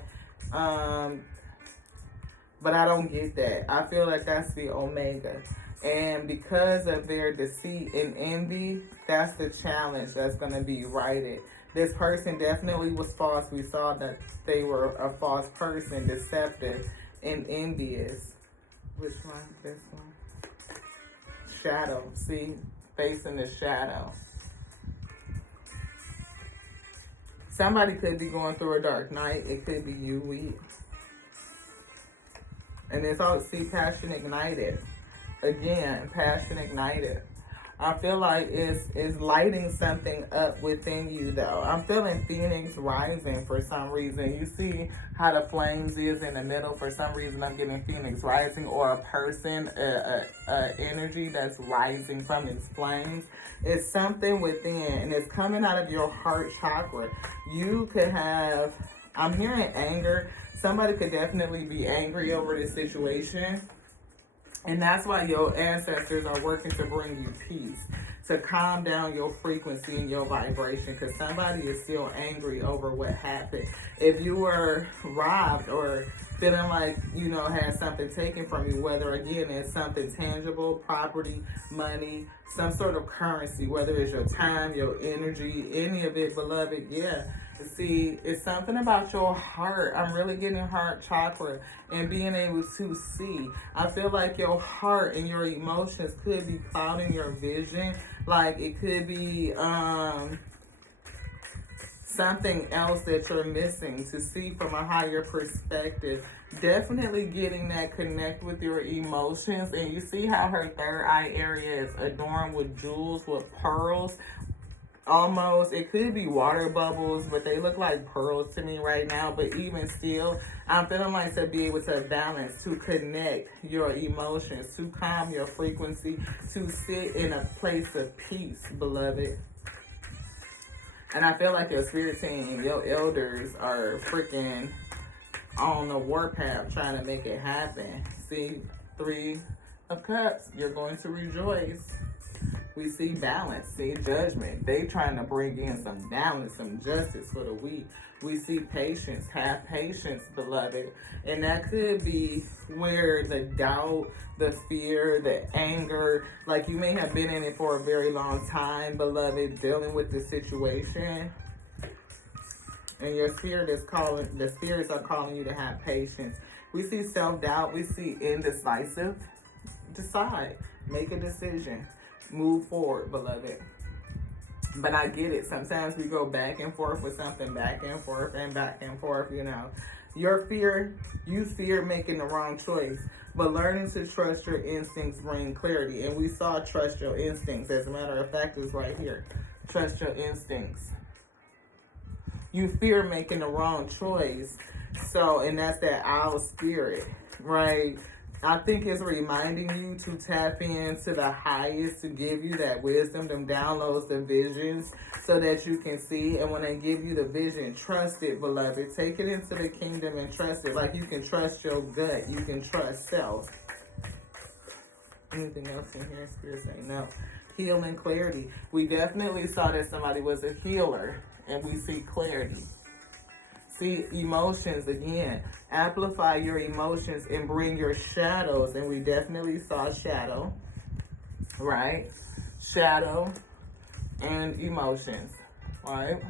But I don't get that. I feel like that's the Omega. And because of their deceit and envy, that's the challenge that's going to be righted. This person definitely was false. We saw that they were a false person, deceptive and envious. Which one? This one? Shadow. See? Facing the shadow. Somebody could be going through a dark night. It could be you, weak. And it's all, see, passion ignited. Again, passion ignited. I feel like it's lighting something up within you, though. I'm feeling Phoenix rising for some reason. You see how the flames is in the middle? For some reason, I'm getting Phoenix rising, or a person, a energy that's rising from its flames. It's something within, and it's coming out of your heart chakra. You could have, I'm hearing anger. Somebody could definitely be angry over this situation. And that's why your ancestors are working to bring you peace, to calm down your frequency and your vibration, because somebody is still angry over what happened. If you were robbed or feeling like, had something taken from you, whether, again, it's something tangible, property, money, some sort of currency, whether it's your time, your energy, any of it, beloved, yeah. See, it's something about your heart. I'm really getting heart chakra and being able to see. I feel like your heart and your emotions could be clouding your vision. Like it could be something else that you're missing to see from a higher perspective. Definitely getting that connect with your emotions. And you see how her third eye area is adorned with jewels, with pearls. Almost, it could be water bubbles, but they look like pearls to me right now. But even still, I'm feeling like to be able to balance, to connect your emotions, to calm your frequency, to sit in a place of peace, beloved. And I feel like your spirit team, your elders are freaking on the warpath trying to make it happen. See, 3 of Cups, you're going to rejoice. We see balance, see judgment. They trying to bring in some balance, some justice for the weak. We see patience. Have patience, beloved. And that could be where the doubt, the fear, the anger, like you may have been in it for a very long time, beloved, dealing with the situation. And your spirit is calling, the spirits are calling you to have patience. We see self-doubt. We see indecisive. Decide. Make a decision. Move forward, beloved. But I get it. Sometimes we go back and forth with something, back and forth and back and forth, Your fear, you fear making the wrong choice. But learning to trust your instincts bring clarity. And we saw trust your instincts. As a matter of fact, it's right here. Trust your instincts. You fear making the wrong choice. So, and that's that owl spirit, right? I think it's reminding you to tap into the highest, to give you that wisdom, them downloads, the visions, so that you can see. And when they give you the vision, trust it, beloved. Take it into the kingdom and trust it. Like you can trust your gut. You can trust self. Anything else in here? Spirit saying no. Healing, clarity. We definitely saw that somebody was a healer, and we see clarity. See, emotions, again, amplify your emotions and bring your shadows. And we definitely saw shadow, right? Shadow and emotions, right?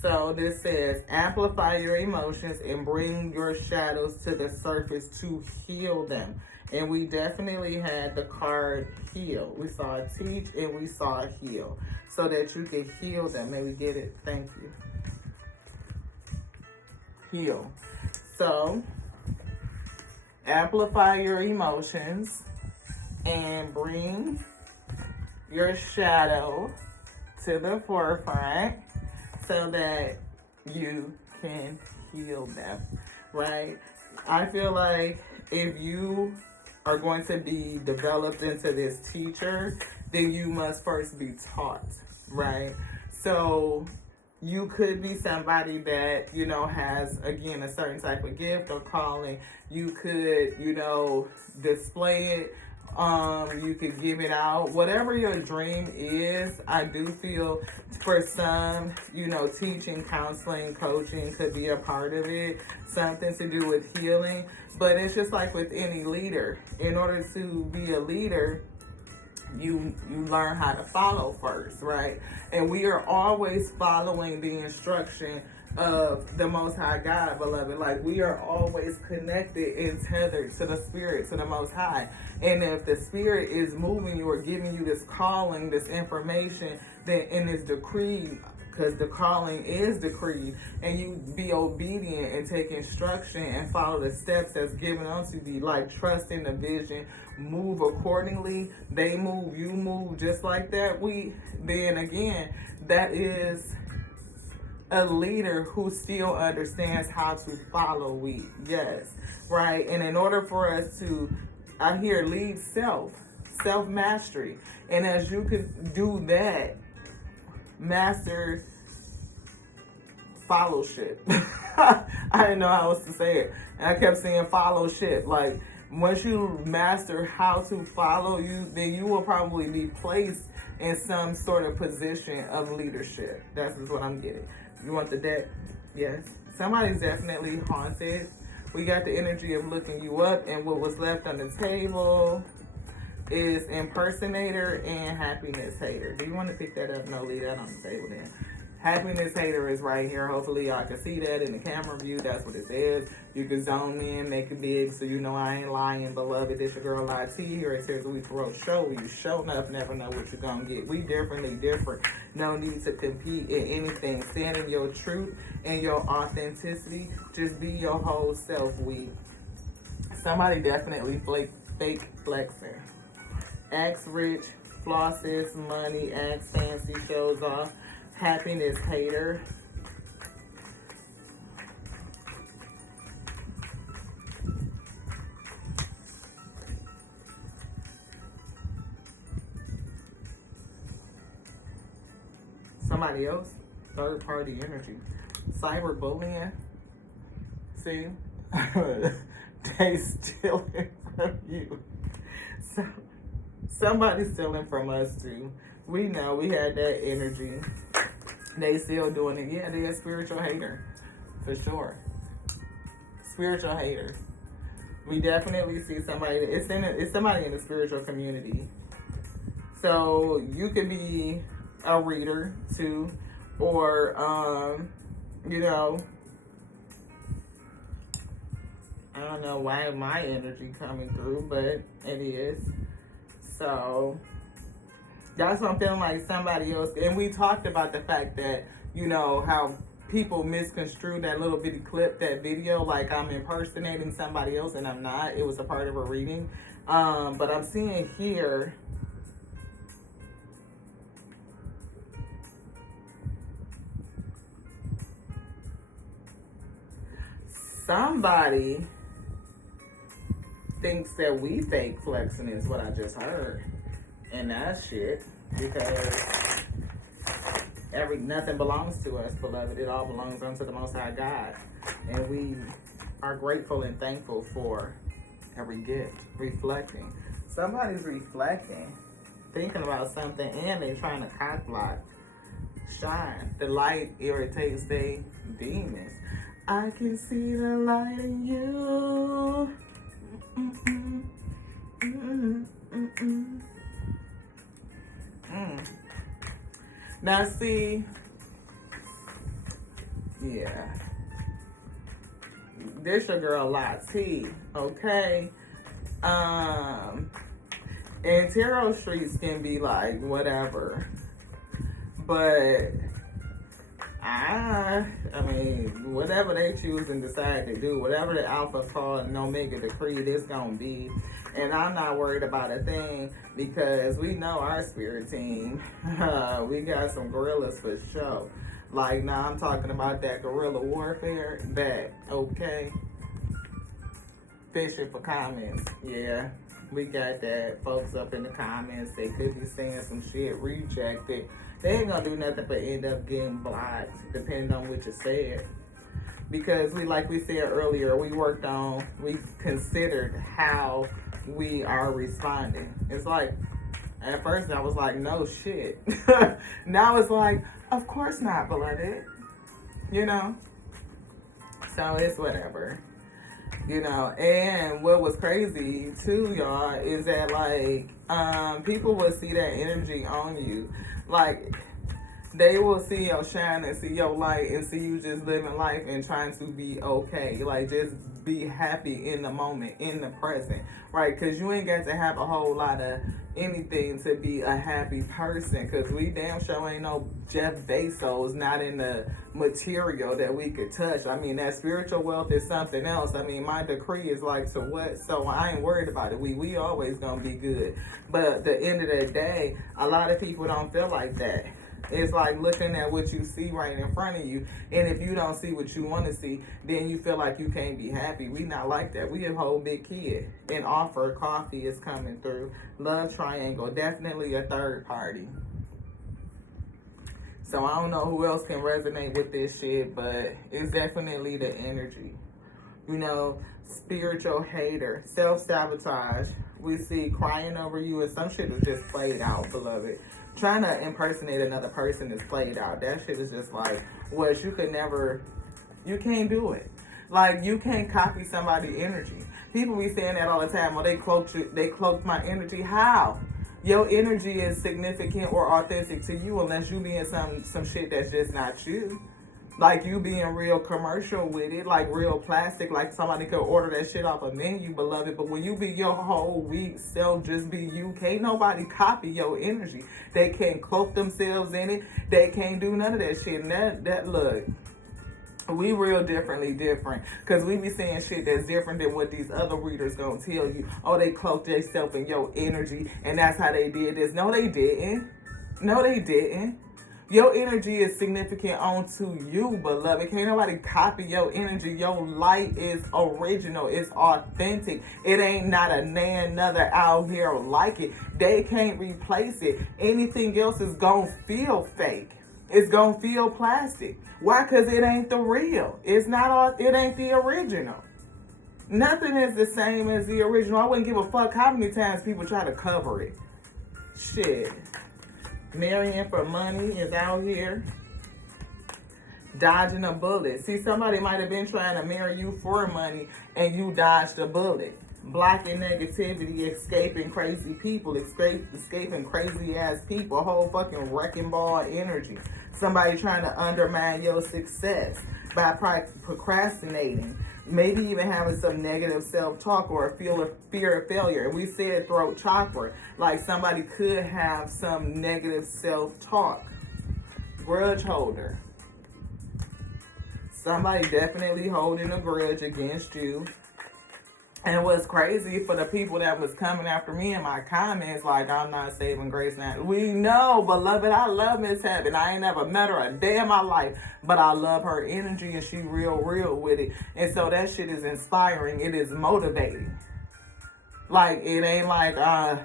So this says, amplify your emotions and bring your shadows to the surface to heal them. And we definitely had the card heal. We saw teach and we saw heal, so that you can heal them. May we get it? Thank you. Heal. So, amplify your emotions and bring your shadow to the forefront so that you can heal them, right? I feel like if you are going to be developed into this teacher, then you must first be taught, right? So you could be somebody that, has, again, a certain type of gift or calling. You could, display it. You could give it out. Whatever your dream is, I do feel for some, teaching, counseling, coaching could be a part of it. Something to do with healing. But it's just like with any leader. In order to be a leader, you learn how to follow first, right? And we are always following the instruction of the Most High God, beloved. Like, we are always connected and tethered to the Spirit, to the Most High. And if the Spirit is moving you or giving you this calling, this information, then in this decree, because the calling is decreed, and you be obedient and take instruction and follow the steps that's given unto thee, like trust in the vision, move accordingly, they move, you move, just like that. Then again, that is a leader who still understands how to follow yes, right? And in order for us to, I hear lead self-mastery, and as you can do that, master fellowship. I didn't know how else to say it, and I kept saying fellowship. Like, once you master how to follow you, then you will probably be placed in some sort of position of leadership. That's what I'm getting. You want the deck? Yes. Somebody's definitely haunted. We got the energy of looking you up, and what was left on the table is impersonator and happiness hater. Do you want to pick that up? No, leave that on the table then. Happiness hater is right here. Hopefully y'all can see that in the camera view. That's what it says. You can zone in, make it big, so you know I ain't lying, beloved. It's your girl Live T here. It says We Throw Show. You show enough, never know what you're gonna get. We different. No need to compete in anything. Stand in your truth and your authenticity. Just be your whole self. Somebody definitely fake flexing. Acts rich, flosses, money, acts fancy, shows off. Happiness hater. Somebody else. Third party energy. Cyberbullying. See? They stealing from you. So, somebody's stealing from us too. We know we had that energy. They still doing it. Yeah, they're a spiritual hater. For sure. Spiritual hater. We definitely see somebody. It's somebody in the spiritual community. So you could be a reader too. Or, you know, I don't know why my energy coming through, but it is. So that's what I'm feeling like somebody else. And we talked about the fact that, you know, how people misconstrue that little bitty clip, that video, like I'm impersonating somebody else, and I'm not. It was a part of a reading. But I'm seeing here, somebody thinks that we fake flexing is what I just heard. And that's shit, because nothing belongs to us, beloved. It all belongs unto the Most High God. And we are grateful and thankful for every gift. Reflecting. Somebody's reflecting, thinking about something, and they're trying to cock block. Shine. The light irritates they demons. I can see the light in you. Mm-mm. Mm-mm. Mm-mm. Now see, yeah, this your girl Lati, okay? And tarot streets can be like whatever, but I mean, whatever they choose and decide to do, whatever the Alpha call and Omega decreed, it's gonna be. And I'm not worried about a thing, because we know our spirit team. We got some gorillas for sure. Like, now I'm talking about that guerrilla warfare. That, okay? Fishing for comments. Yeah, we got that. Folks up in the comments, they could be saying some shit, rejected. They ain't gonna do nothing but end up getting blocked, depending on what you said. Because like we said earlier, we considered how we are responding. It's like, at first I was like, no shit. Now it's like, of course not, beloved. You know? So it's whatever. You know, and what was crazy too, y'all, is that like, people will see that energy on you. Like, They will see your shine and see your light and see you just living life and trying to be okay. Like, just be happy in the moment, in the present, right? Because you ain't got to have a whole lot of anything to be a happy person. Because we damn sure ain't no Jeff Bezos, not in the material that we could touch. I mean, that spiritual wealth is something else. I mean, my decree is like, so what? So I ain't worried about it. We always gonna be good. But at the end of the day, a lot of people don't feel like that. It's like looking at what you see right in front of you, and if you don't see what you want to see, then you feel like you can't be happy. We not like that. We a whole big kid. And offer coffee is coming through. Love triangle, definitely a third party. So I don't know who else can resonate with this shit, but it's definitely the energy. You know, spiritual hater, self-sabotage. We see crying over you, and some shit is just played out, beloved. Trying to impersonate another person is played out. That shit is just like, what, you could never, you can't do it. Like, you can't copy somebody's energy. People be saying that all the time. Well, they cloaked my energy. How? Your energy is significant or authentic to you unless you be in some shit that's just not you. Like, you being real commercial with it, like real plastic, like somebody could order that shit off a menu, beloved. But when you be your whole weak self, just be you, can't nobody copy your energy. They can't cloak themselves in it. They can't do none of that shit. And that look, we real differently different. Because we be saying shit that's different than what these other readers gonna tell you. Oh, they cloaked themselves in your energy, and that's how they did this. No, they didn't. No, they didn't. Your energy is significant onto you, beloved. Can't nobody copy your energy. Your light is original. It's authentic. It ain't not another out here like it. They can't replace it. Anything else is gonna feel fake. It's gonna feel plastic. Why? Because it ain't the real. It ain't the original. Nothing is the same as the original. I wouldn't give a fuck how many times people try to cover it. Shit. Marrying for money is out here dodging a bullet. See, somebody might have been trying to marry you for money and you dodged a bullet. Blocking negativity, escaping crazy people, escaping crazy ass people, whole fucking wrecking ball energy. Somebody trying to undermine your success by procrastinating. Maybe even having some negative self-talk or a fear of failure. And we said throat chakra. Like, somebody could have some negative self-talk. Grudge holder. Somebody definitely holding a grudge against you. And what's crazy for the people that was coming after me in my comments, like, I'm not saving grace now. We know, beloved, I love Miss Heaven. I ain't never met her a day in my life, but I love her energy and she real with it. And so that shit is inspiring. It is motivating. Like, it ain't like, I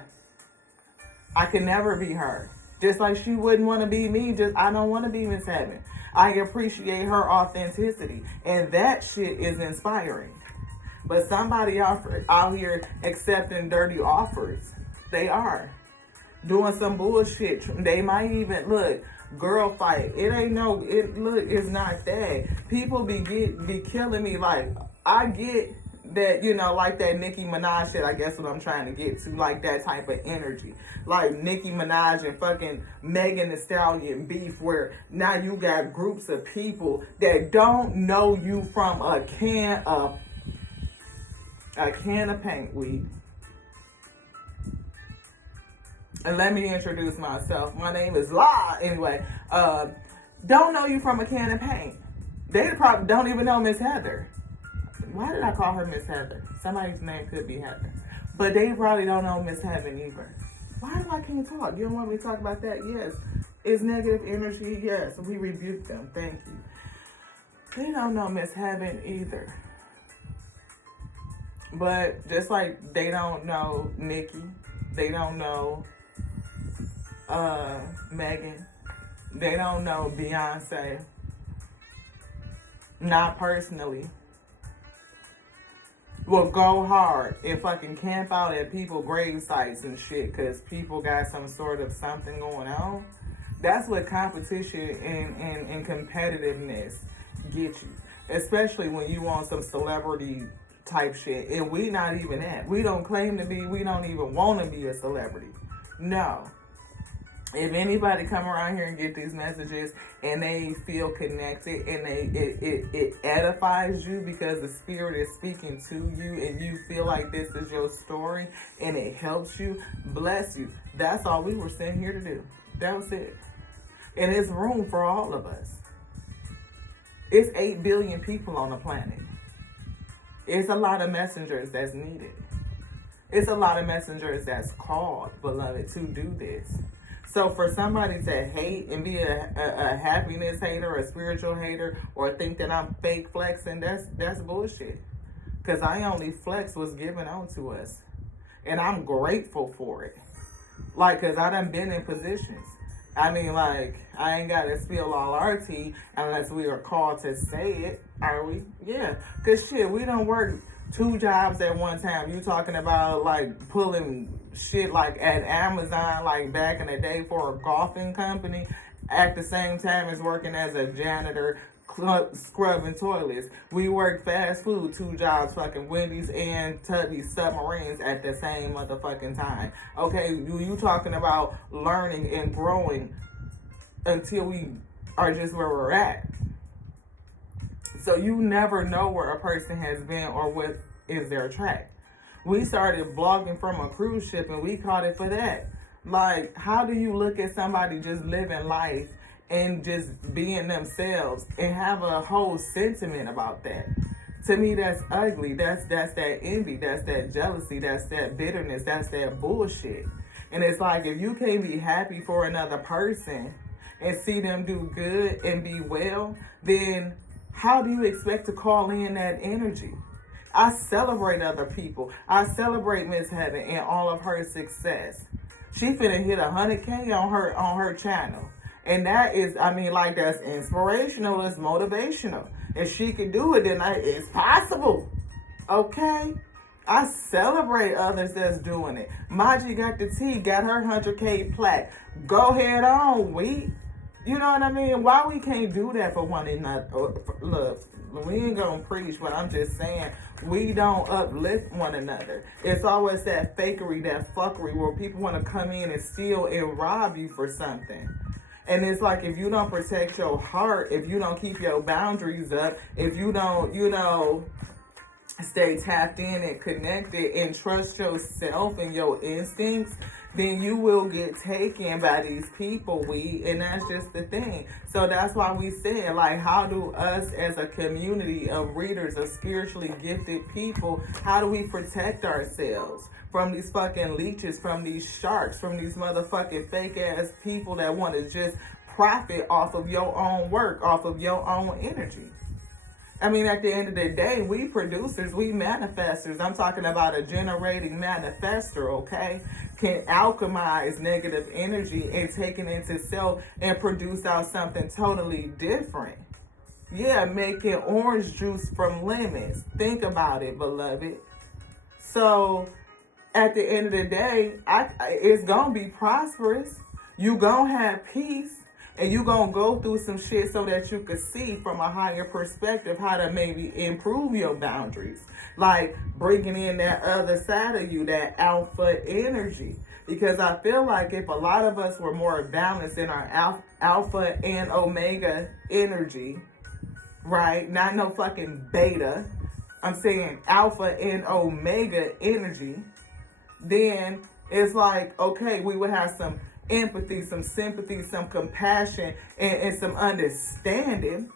can never be her. Just like she wouldn't want to be me. I don't want to be Miss Heaven. I appreciate her authenticity. And that shit is inspiring. But somebody out here accepting dirty offers. They are. Doing some bullshit. They might even, look, girl fight. It's not that. People be killing me. Like, I get that, you know, like that Nicki Minaj shit, I guess what I'm trying to get to. Like, that type of energy. Like Nicki Minaj and fucking Megan Thee Stallion beef, where now you got groups of people that don't know you from a can of paint, weed. And let me introduce myself. My name is La. Anyway, don't know you from a can of paint. They probably don't even know Miss Heather. Why did I call her Miss Heather? Somebody's name could be Heather. But they probably don't know Miss Heaven either. Why do I can't talk? You don't want me to talk about that? Yes. Is negative energy? Yes. We rebuke them. Thank you. They don't know Miss Heaven either. But just like they don't know Nicki, they don't know Megan, they don't know Beyonce. Not personally. Well, go hard and fucking camp out at people's grave sites and shit because people got some sort of something going on. That's what competition and competitiveness get you. Especially when you want some celebrity type shit. And we not even that. We don't claim to be, we don't even want to be a celebrity. No. If anybody come around here and get these messages and they feel connected and it edifies you because the spirit is speaking to you and you feel like this is your story and it helps you, bless you. That's all we were sent here to do. That was it. And it's room for all of us. It's 8 billion people on the planet. It's a lot of messengers that's needed. It's a lot of messengers that's called, beloved, to do this. So for somebody to hate and be a happiness hater, a spiritual hater, or think that I'm fake flexing, that's bullshit. Because I only flex what's given on to us. And I'm grateful for it. Like, because I done been in positions. I mean, like, I ain't got to spill all our tea unless we are called to say it, are we? Yeah. Because, shit, we don't work 2 jobs at one time. You talking about, like, pulling shit, like, at Amazon, like, back in the day for a golfing company, at the same time as working as a janitor, scrubbing toilets. We work fast food, 2 jobs, fucking Wendy's and Tubby submarines at the same motherfucking time. Okay, you talking about learning and growing until we are just where we're at. So you never know where a person has been or what is their track. We started blogging from a cruise ship and we caught it for that. Like, how do you look at somebody just living life and just being themselves and have a whole sentiment about that? To me, that's ugly. That's that envy. That's that jealousy. That's that bitterness. That's that bullshit. And it's like, if you can't be happy for another person and see them do good and be well, then how do you expect to call in that energy? I celebrate other people. I celebrate Miss Heaven and all of her success. She finna hit 100K on her channel. And that is, I mean, like, that's inspirational, it's motivational. If she can do it, then it's possible. Okay? I celebrate others that's doing it. Maji got the T, got her 100K plaque. Go ahead on, you know what I mean? Why we can't do that for one another? Look, we ain't gonna preach, but I'm just saying, we don't uplift one another. It's always that fakery, that fuckery, where people want to come in and steal and rob you for something. And it's like, if you don't protect your heart, if you don't keep your boundaries up, if you don't, stay tapped in and connected and trust yourself and your instincts, then you will get taken by these people, and that's just the thing. So that's why we said, like, how do us as a community of readers, of spiritually gifted people, how do we protect ourselves from these fucking leeches, from these sharks, from these motherfucking fake ass people that want to just profit off of your own work, off of your own energy? I mean, at the end of the day, we producers, we manifestors. I'm talking about a generating manifestor, okay? Can alchemize negative energy and take it into self and produce out something totally different. Yeah, making orange juice from lemons. Think about it, beloved. So, at the end of the day, it's going to be prosperous. You going to have peace. And you going to go through some shit so that you could see from a higher perspective how to maybe improve your boundaries. Like bringing in that other side of you, that alpha energy. Because I feel like if a lot of us were more balanced in our alpha and omega energy, right? Not no fucking beta. I'm saying alpha and omega energy. Then it's like, okay, we would have some empathy, some sympathy, some compassion, and some understanding,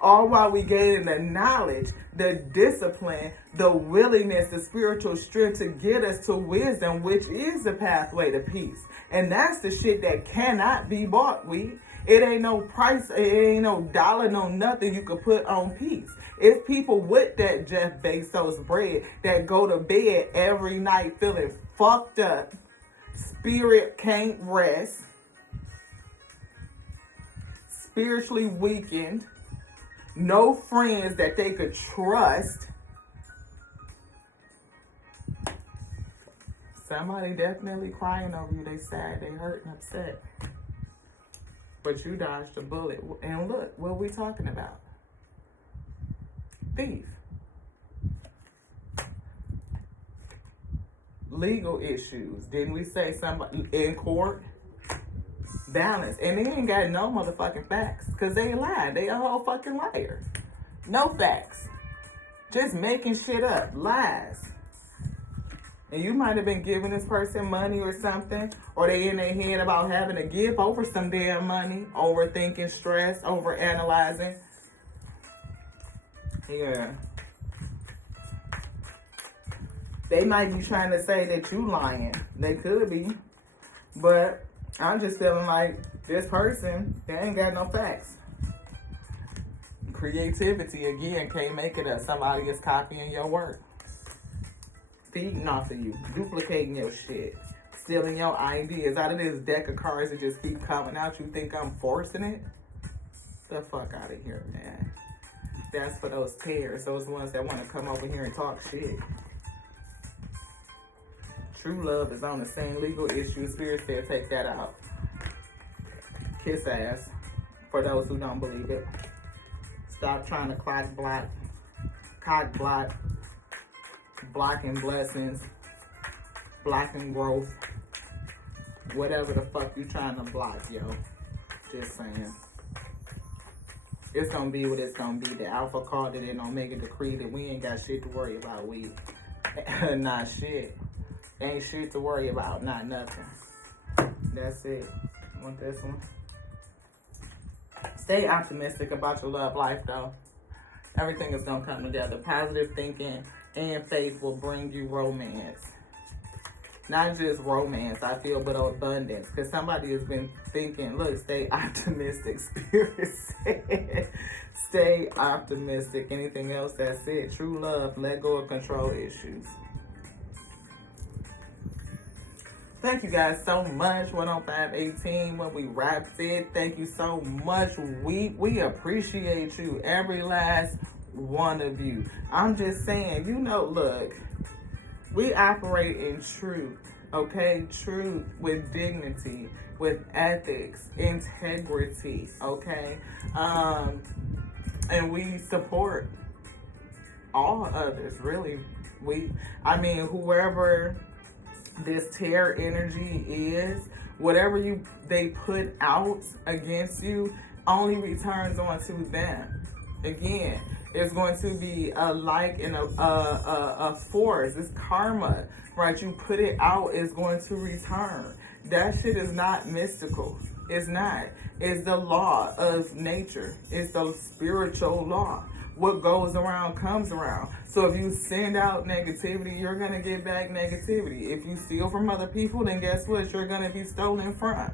all while we gain the knowledge, the discipline, the willingness, the spiritual strength to get us to wisdom, which is the pathway to peace. And that's the shit that cannot be bought, It ain't no price, it ain't no dollar, no nothing you could put on peace. It's people with that Jeff Bezos bread that go to bed every night feeling fucked up, spirit can't rest, spiritually weakened, no friends that they could trust. Somebody definitely crying over you. They sad, they hurt and upset. But you dodged a bullet. And look, what we talking about? Thief. Legal issues. Didn't we say somebody in court? balance. And they ain't got no motherfucking facts. Because they lied. They a whole fucking liar. No facts. Just making shit up. Lies. And you might have been giving this person money or something. Or they in their head about having to give over some damn money. Overthinking, stress, overanalyzing. Yeah. They might be trying to say that you lying. They could be. But I'm just feeling like this person, they ain't got no facts. Creativity, again, can't make it up. Somebody is copying your work. Feeding off of you. Duplicating your shit. Stealing your ideas out of this deck of cards that just keep coming out. You think I'm forcing it? The fuck out of here, man. That's for those tears. Those ones that want to come over here and talk shit. True love is on the same legal issue. Spirit said take that out. Kiss ass. For those who don't believe it. Stop trying to cock block, blocking blessings, blocking growth. Whatever the fuck you trying to block, yo. Just saying. It's gonna be what it's gonna be. The Alpha called it and Omega decreed that we ain't got shit to worry about. We not shit. Ain't shit to worry about, not nothing. That's it. Want this one? Stay optimistic about your love life, though. Everything is going to come together. Positive thinking and faith will bring you romance. Not just romance, I feel, but abundance. Because somebody has been thinking, look, stay optimistic. Spirit said, stay optimistic. Anything else, that's it. True love, let go of control issues. Thank you guys so much. 10518 when we wrapped it. Thank you so much. We appreciate you. Every last one of you. I'm just saying, you know, look, we operate in truth. Okay? Truth with dignity, with ethics, integrity. Okay? And we support all others, really. Whoever this terror energy is, whatever they put out against you only returns onto them. Again, it's going to be a like and a force. It's karma, right? You put it out, it's going to return. That shit is not mystical. It's not. It's the law of nature. It's the spiritual law. What goes around comes around. So if you send out negativity, you're going to get back negativity. If you steal from other people, then guess what? You're going to be stolen from.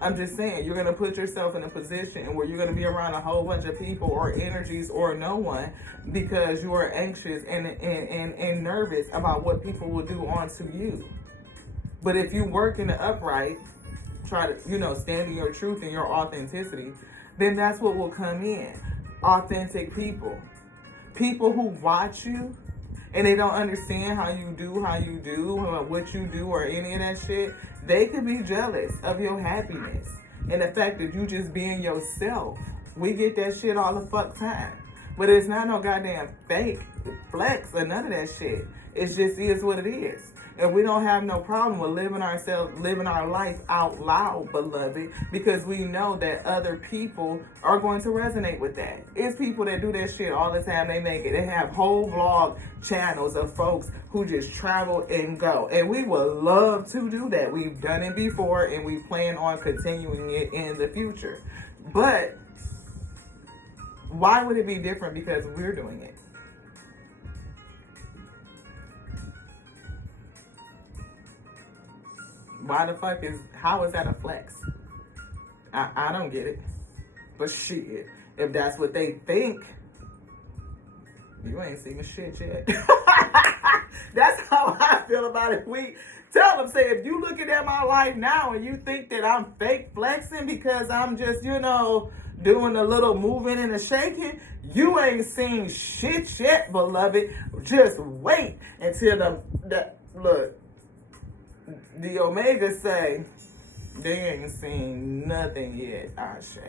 I'm just saying, you're going to put yourself in a position where you're going to be around a whole bunch of people or energies or no one because you are anxious and nervous about what people will do onto you. But if you work in the upright, try to, stand in your truth and your authenticity, then that's what will come in. Authentic people. People who watch you and they don't understand how you do, or what you do, or any of that shit. They could be jealous of your happiness and the fact that you just being yourself. We get that shit all the fuck time. But it's not no goddamn fake flex or none of that shit. It just is what it is. And we don't have no problem with living our life out loud, beloved, because we know that other people are going to resonate with that. It's people that do that shit all the time. They make it. They have whole vlog channels of folks who just travel and go. And we would love to do that. We've done it before and we plan on continuing it in the future. But why would it be different because we're doing it? How is that a flex? I don't get it. But shit, if that's what they think, you ain't seen the shit yet. That's how I feel about it. We tell them, say, if you looking at my life now and you think that I'm fake flexing because I'm just, doing a little moving and a shaking, you ain't seen shit yet, beloved. Just wait until the Omega say they ain't seen nothing yet. Ashe.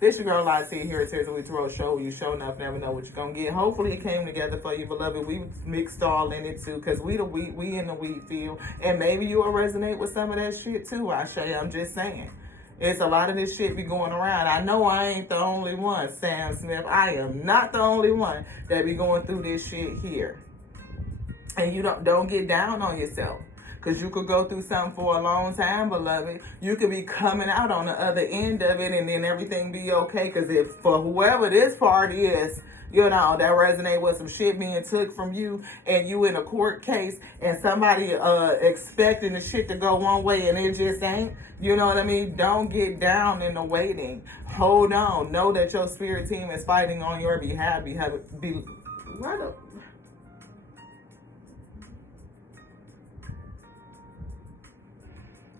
This your girl Lati here at Tears We Throw Show. You show enough, never know what you're gonna get. Hopefully it came together for you, beloved. We mixed all in it too, because we in the wheat field. And maybe you'll resonate with some of that shit too, Ashe. I'm just saying. It's a lot of this shit be going around. I know I ain't the only one, Sam Smith. I am not the only one that be going through this shit here. And you don't get down on yourself. Because you could go through something for a long time, beloved. You could be coming out on the other end of it and then everything be okay. Because if for whoever this party is, you know, that resonate with some shit being took from you and you in a court case and somebody expecting the shit to go one way and it just ain't, you know what I mean? Don't get down in the waiting. Hold on. Know that your spirit team is fighting on your behalf.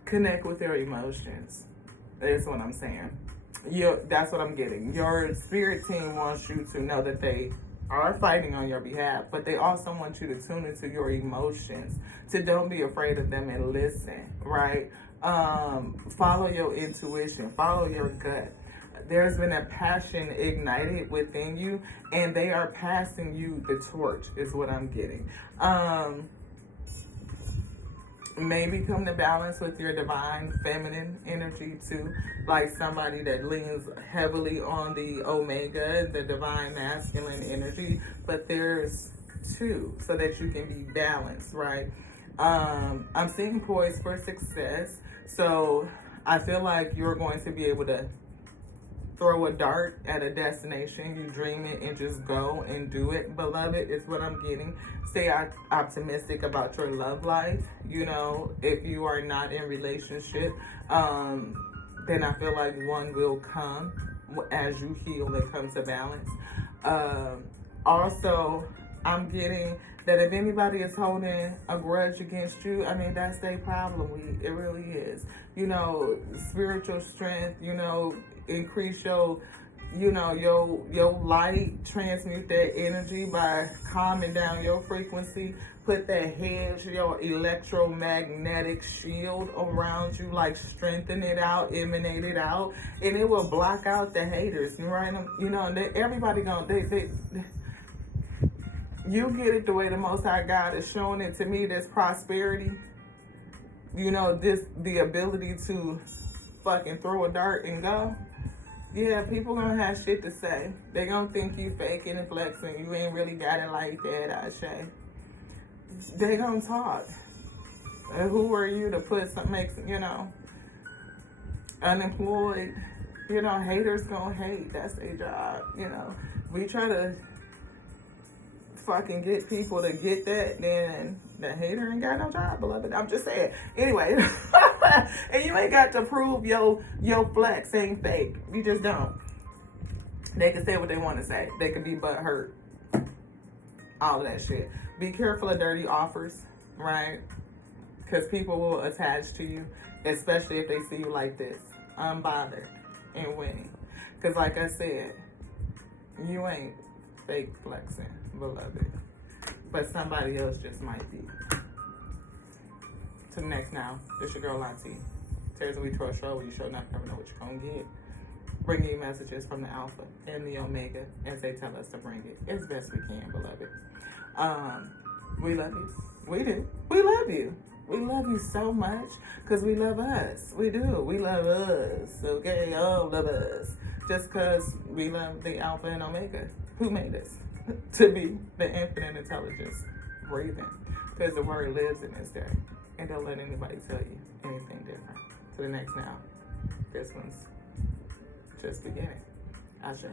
Connect with your emotions. That's what I'm saying. That's what I'm getting. Your spirit team wants you to know that they are fighting on your behalf, but they also want you to tune into your emotions. To don't be afraid of them and listen, right? Follow your intuition. Follow your gut. There's been a passion ignited within you, and they are passing you the torch, is what I'm getting. Maybe come to balance with your divine feminine energy too, like somebody that leans heavily on the omega, the divine masculine energy, but there's two so that you can be balanced, right? I'm seeing poised for success, so I feel like you're going to be able to throw a dart at a destination. You dream it and just go and do it, beloved, is what I'm getting. Stay optimistic about your love life. You know, if you are not in relationship, then I feel like one will come as you heal and come to balance. Also, I'm getting that if anybody is holding a grudge against you, I mean, that's their problem. It really is. You know, spiritual strength, you know, increase your, you know, your light, transmute that energy by calming down your frequency. Put that hedge, your electromagnetic shield around you, like strengthen it out, emanate it out, and it will block out the haters, right? You know, everybody you get it the way the Most High God is showing it to me. This prosperity, you know, the ability to fucking throw a dart and go. Yeah, people gonna have shit to say. They gonna think you faking and flexing. You ain't really got it like that, I say. They gonna talk. And who are you to put something, you know, unemployed? You know, haters gonna hate. That's their job, you know. We try to fucking get people to get that, then the hater ain't got no job, beloved. I'm just saying. Anyway, and you ain't got to prove your flex ain't fake. You just don't. They can say what they want to say. They can be butthurt. All of that shit. Be careful of dirty offers, right? Because people will attach to you, especially if they see you like this, unbothered and winning. Because like I said, you ain't fake flexing, beloved, but somebody else just might be. To the next now, this your girl Lati. There's a We Trust Show where you show enough, never know what you're gonna get. Bring you messages from the Alpha and the Omega as they tell us to bring it as best we can, beloved. We love you. We do. We love you. We love you so much because we love us. We do. We love us. Okay, all of us. Just because we love the Alpha and Omega. Who made us? To be the infinite intelligence breathing. Because the word lives in this day. And don't let anybody tell you anything different. To the next now. This one's just beginning. Ashe.